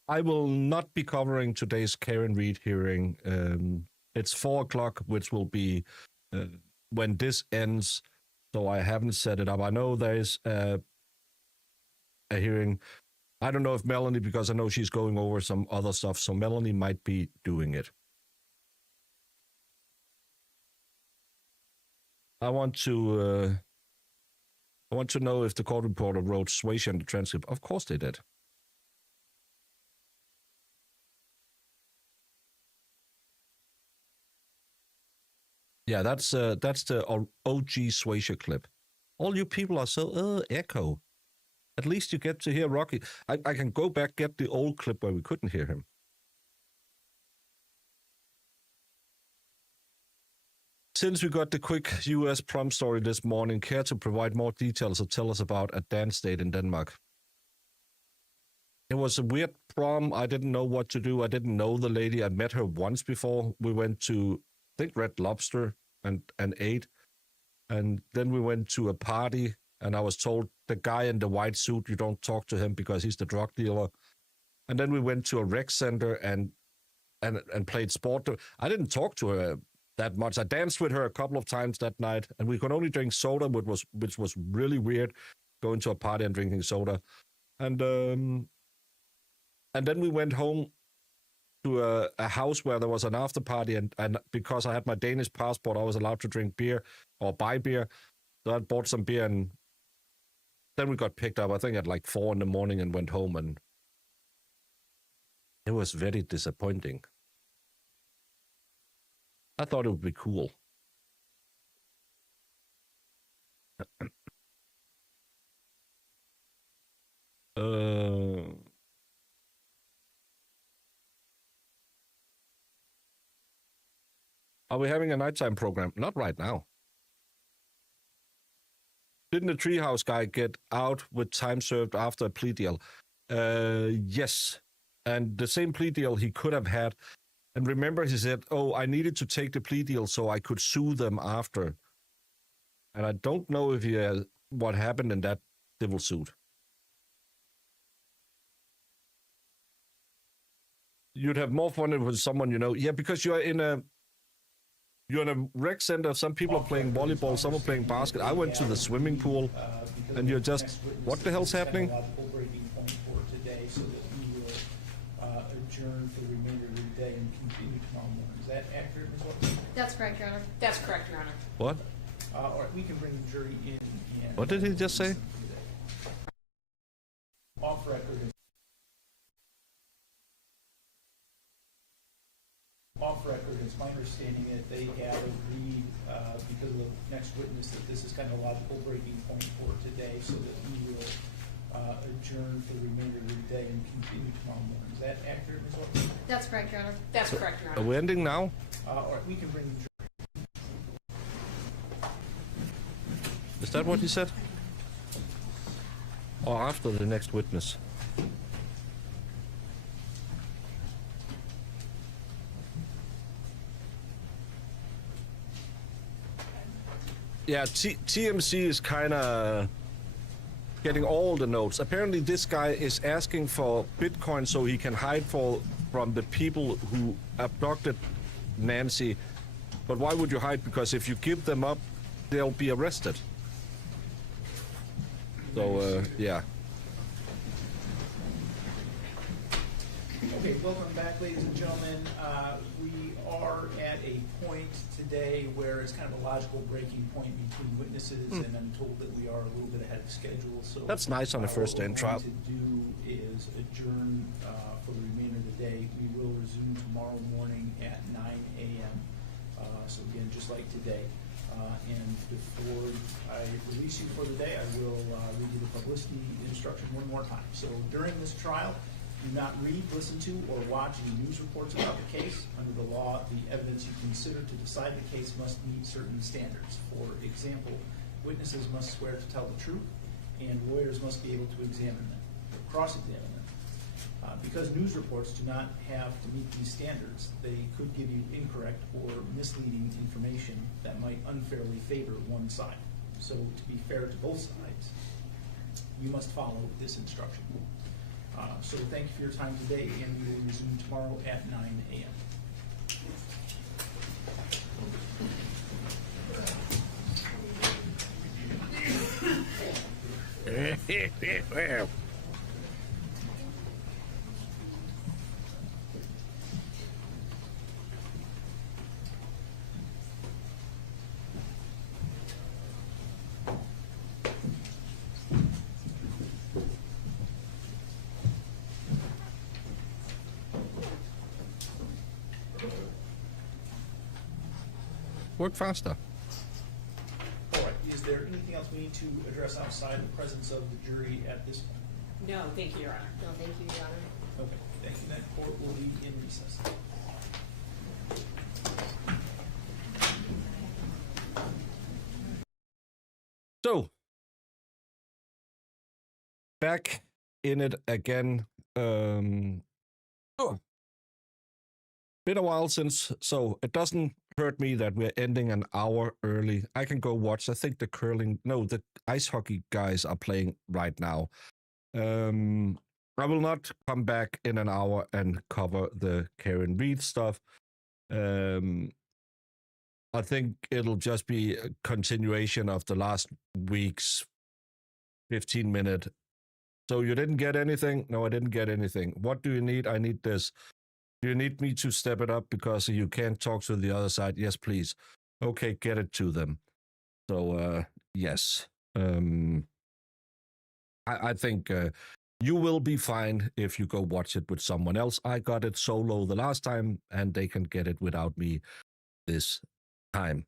I will not be covering today's Karen Reed hearing. It's 4 o'clock, which will be when this ends, so I haven't set it up. I know there is a hearing. I don't know if Melanie, because I know she's going over some other stuff, so Melanie might be doing it. I want to know if the court reporter wrote Swayze in the transcript. Of course they did. Yeah, that's the OG Swayze clip. All you people are so echo. At least you get to hear Rocky. I can go back, get the old clip where we couldn't hear him. Since we got the quick US prom story this morning, care to provide more details or tell us about a dance date in Denmark? It was a weird prom. I didn't know what to do. I didn't know the lady. I met her once before. We went to, I think, Red Lobster and ate. And then we went to a party, and I was told the guy in the white suit, you don't talk to him because he's the drug dealer. And then we went to a rec center and played sport. I didn't talk to her that much. I danced with her a couple of times that night, and we could only drink soda, which was really weird, going to a party and drinking soda. And then we went home to a house where there was an after party, and because I had my Danish passport, I was allowed to drink beer or buy beer. So I bought some beer, and then we got picked up, I think, at like 4 in the morning and went home, and it was very disappointing. I thought it would be cool. Are we having a nighttime program? Not right now. Didn't the Treehouse guy get out with time served after a plea deal? Yes. And the same plea deal he could have had. And remember, he said, oh, I needed to take the plea deal so I could sue them after. And I don't know if what happened in that civil suit. You'd have more fun with someone you know. Yeah, because you're in a rec center. Some people are playing volleyball, some are playing basket. I went to the swimming pool, and you're just, what the hell's happening? Adjourn for the remainder of the day and continue tomorrow morning. Is that accurate, Ms. Watson? That's correct, Your Honor. That's correct, Your Honor. What? Or we can bring the jury in and... What did he just say? Off record. Off record, it's my understanding that they have agreed, because of the next witness, that this is kind of a logical breaking point for today, so that we will adjourn for the remainder of the day and continue tomorrow morning. Is that accurate, Ms. Watson? That's correct, Your Honor. That's correct, Your Honor. Are we ending now? Or we can bring the jury. Is that what he said? Or after the next witness? Yeah, TMC is kind of getting all the notes. Apparently this guy is asking for Bitcoin so he can hide from the people who abducted Nancy. But why would you hide? Because if you give them up, they'll be arrested. So, yeah. Okay, welcome back, ladies and gentlemen. We are at a point today where it's kind of a logical breaking point between witnesses, and I'm told that we are a little bit ahead of schedule. So That's nice on a first day in trial. What we're going to do is adjourn for the remainder of the day. We will resume tomorrow morning at 9 a.m. So again, just like today. And before I release you for the day, I will read you the publicity instruction one more time. So during this trial, do not read, listen to, or watch any news reports about the case. Under the law, the evidence you consider to decide the case must meet certain standards. For example, witnesses must swear to tell the truth, and lawyers must be able to examine them, cross-examine them. Because news reports do not have to meet these standards, they could give you incorrect or misleading information that might unfairly favor one side. So to be fair to both sides, you must follow this instruction. So thank you for your time today, and we will resume tomorrow at 9 a.m. Work faster. All right, is there anything else we need to address outside the presence of the jury at this point? No, thank you, Your Honor. No, thank you, Your Honor. Okay, thank you. That court will be in recess. So, back in it again. Been a while since, so it doesn't hurt me that we're ending an hour early. I can go watch. I think the ice hockey guys are playing right now. I will not come back in an hour and cover the Karen Reed stuff. I think it'll just be a continuation of the last week's 15-minute. So you didn't get anything? No, I didn't get anything. What do you need? I need this. Do you need me to step it up because you can't talk to the other side? Yes, please. Okay, get it to them. So, yes. I think you will be fine if you go watch it with someone else. I got it solo the last time, and they can get it without me this time.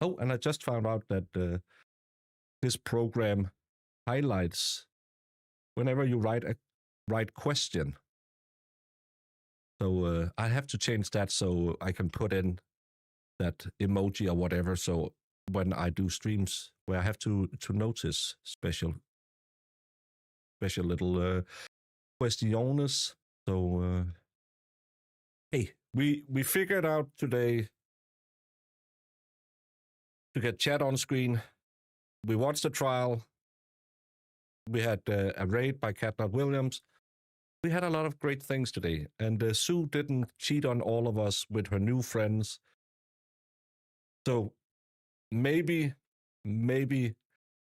Oh, and I just found out that this program highlights whenever you write a right question. So I have to change that so I can put in that emoji or whatever. So when I do streams where I have to notice special little questiones. So hey, we figured out today to get chat on screen. We watched the trial. We had a raid by Katnat Williams. We had a lot of great things today, and Sue didn't cheat on all of us with her new friends. So maybe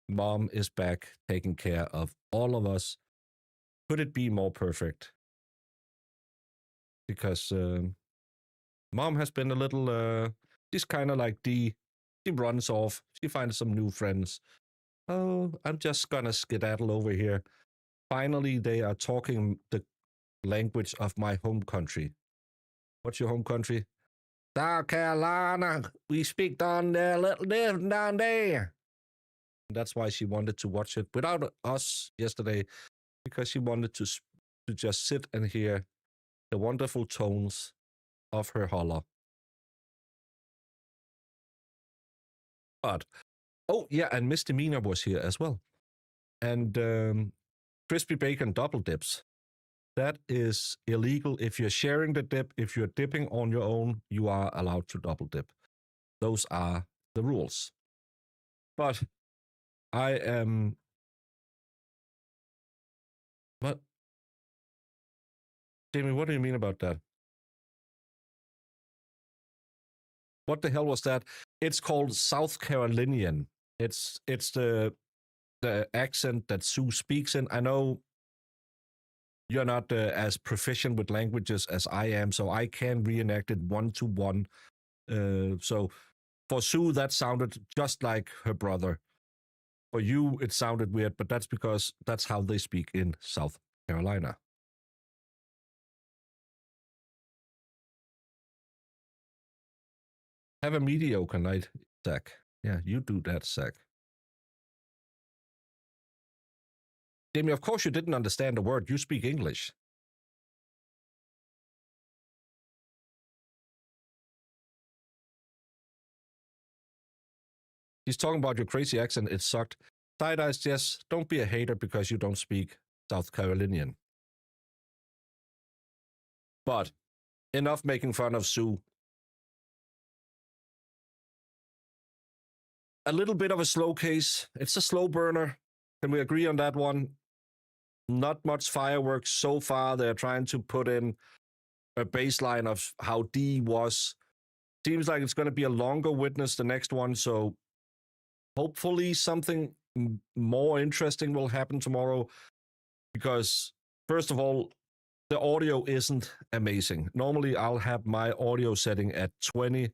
Mom is back taking care of all of us. Could it be more perfect? Because Mom has been a little, she's kind of like Dee. She runs off. She finds some new friends. Oh, I'm just gonna skedaddle over here. Finally, they are talking the language of my home country. What's your home country? South Carolina. We speak down there, little different down there. That's why she wanted to watch it without us yesterday, because she wanted to just sit and hear the wonderful tones of her holler. But, oh yeah, and Misdemeanor was here as well. And crispy bacon double dips. That is illegal. If you're sharing the dip, if you're dipping on your own, you are allowed to double dip. Those are the rules. But I am... What? Jamie, what do you mean about that? What the hell was that? It's called South Carolinian. It's the accent that Sue speaks in. I know you're not as proficient with languages as I am, so I can reenact it one-to-one So for Sue, that sounded just like her brother. For you, it sounded weird, but that's because that's how they speak in South Carolina. Have a mediocre night, Zach. Yeah, you do that, Zach. Jamie, of course you didn't understand the word. You speak English. He's talking about your crazy accent. It sucked. Side-eyes, yes. Don't be a hater because you don't speak South Carolinian. But enough making fun of Sue. A little bit of a slow case. It's a slow burner. Can we agree on that one? Not much fireworks so far. They're trying to put in a baseline of how Dee was. Seems like it's going to be a longer witness, the next one. So hopefully something more interesting will happen tomorrow. Because, first of all, the audio isn't amazing. Normally, I'll have my audio setting at 20.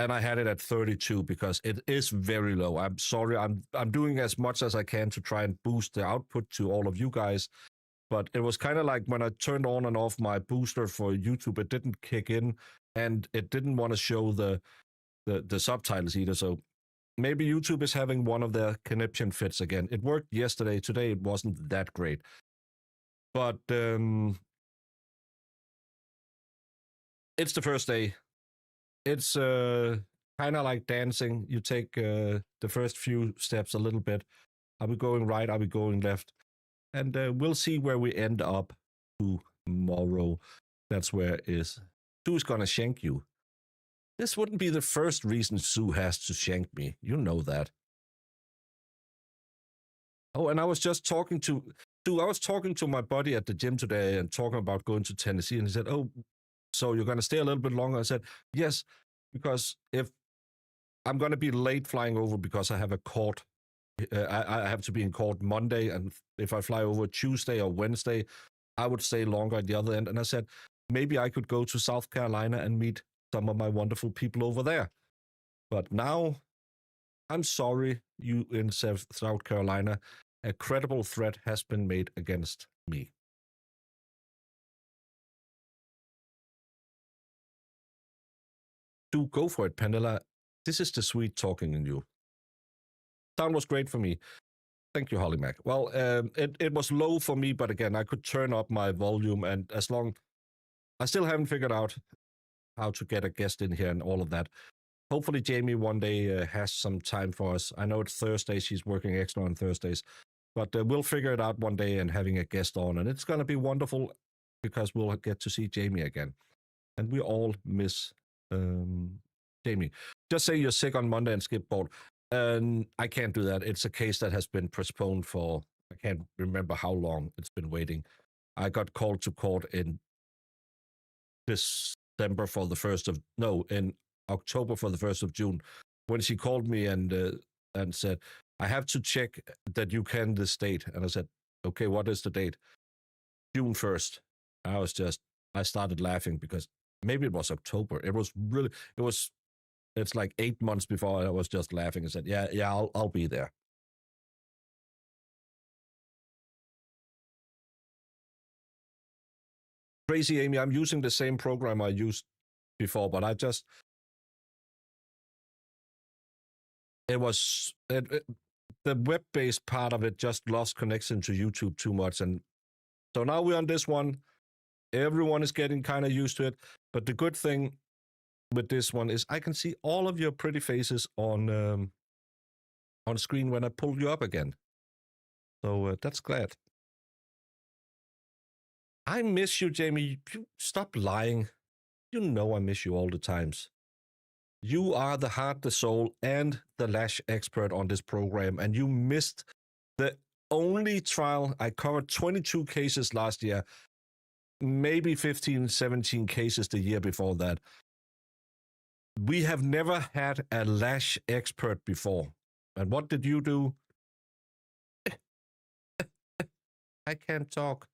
And I had it at 32 because it is very low. I'm sorry. I'm doing as much as I can to try and boost the output to all of you guys. But it was kind of like when I turned on and off my booster for YouTube, it didn't kick in and it didn't want to show the subtitles either. So maybe YouTube is having one of their conniption fits again. It worked yesterday. Today it wasn't that great. But it's the first day. It's kind of like dancing. You take the first few steps a little bit. Are we going right? Are we going left? And we'll see where we end up tomorrow. That's where Sue's going to shank you. This wouldn't be the first reason Sue has to shank me. You know that. Oh, and I was just talking to my buddy at the gym today and talking about going to Tennessee. And he said, oh, so you're going to stay a little bit longer? I said, yes, because if I'm going to be late flying over because I have a court, I have to be in court Monday. And if I fly over Tuesday or Wednesday, I would stay longer at the other end. And I said, maybe I could go to South Carolina and meet some of my wonderful people over there. But now, I'm sorry, you in South Carolina, a credible threat has been made against me. Do go for it, Pendela. This is the sweet talking in you. Sound was great for me. Thank you, Holly Mac. Well, it was low for me, but again, I could turn up my volume, and I still haven't figured out how to get a guest in here and all of that. Hopefully, Jamie one day has some time for us. I know it's Thursday; she's working extra on Thursdays, but we'll figure it out one day and having a guest on, and it's going to be wonderful because we'll get to see Jamie again, and we all miss Jamie. Just say you're sick on Monday and skip board. I can't do that. It's a case that has been postponed for, I can't remember how long it's been waiting. I got called to court in December for the 1st of, no, in October for the 1st of June. When she called me and said, I have to check that you can this date. And I said, okay, what is the date? June 1st. I started laughing because maybe it was October. It's like 8 months before. I was just laughing and said, yeah, I'll be there. Crazy Amy, I'm using the same program I used before, but the web-based part of it just lost connection to YouTube too much. And so now we're on this one. Everyone is getting kind of used to it. But the good thing with this one is I can see all of your pretty faces on screen when I pull you up again. So that's glad. I miss you, Jamie. Stop lying. You know I miss you all the times. You are the heart, the soul, and the lash expert on this program, and you missed the only trial. I covered 22 cases last year, maybe 15, 17 cases the year before that. We have never had a lash expert before. And what did you do? I can't talk.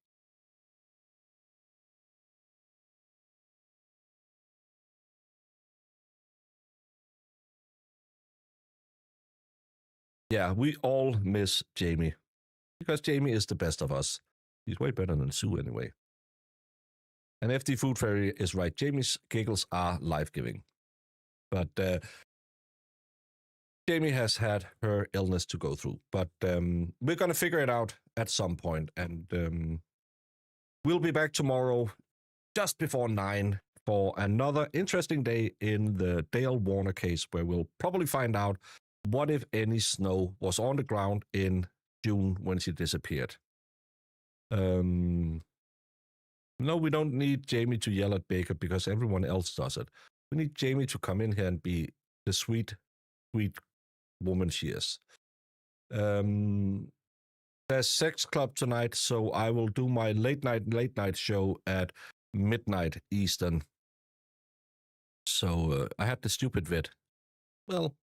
yeah, we all miss Jamie because Jamie is the best of us. He's way better than Sue anyway. And FD Food Fairy is right. Jamie's giggles are life-giving. But Jamie has had her illness to go through. But we're going to figure it out at some point. And we'll be back tomorrow just before 9 for another interesting day in the Dale Warner case, where we'll probably find out what, if any, snow was on the ground in June when she disappeared. No, we don't need Jamie to yell at Baker because everyone else does it. We need Jamie to come in here and be the sweet, sweet woman she is. There's Sex Club tonight, so I will do my late night show at midnight Eastern. So I had the stupid vid. Well,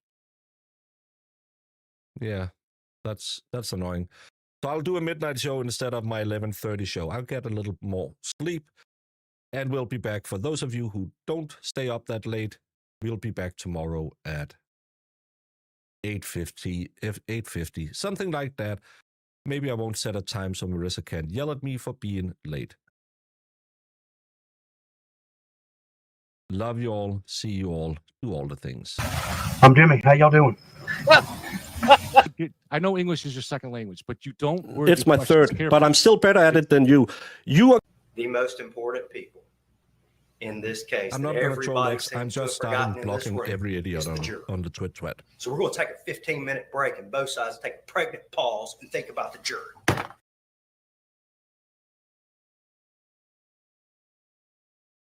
yeah, that's annoying. So I'll do a midnight show instead of my 11:30 show. I'll get a little more sleep, and we'll be back. For those of you who don't stay up that late, we'll be back tomorrow at 8:50, something like that. Maybe I won't set a time so Marissa can't yell at me for being late. Love you all. See you all. Do all the things. I'm Jimmy. How y'all doing? I know English is your second language, but you don't word It's your my questions third, carefully. but I'm still better at it than you. You are The most important people in this case. I'm that not going to troll everybody X. seems I'm to have just forgotten starting in this blocking room every idiot is the jury. on the Twitch thread. So we're going to take a 15-minute break, and both sides take a pregnant pause and think about the jury.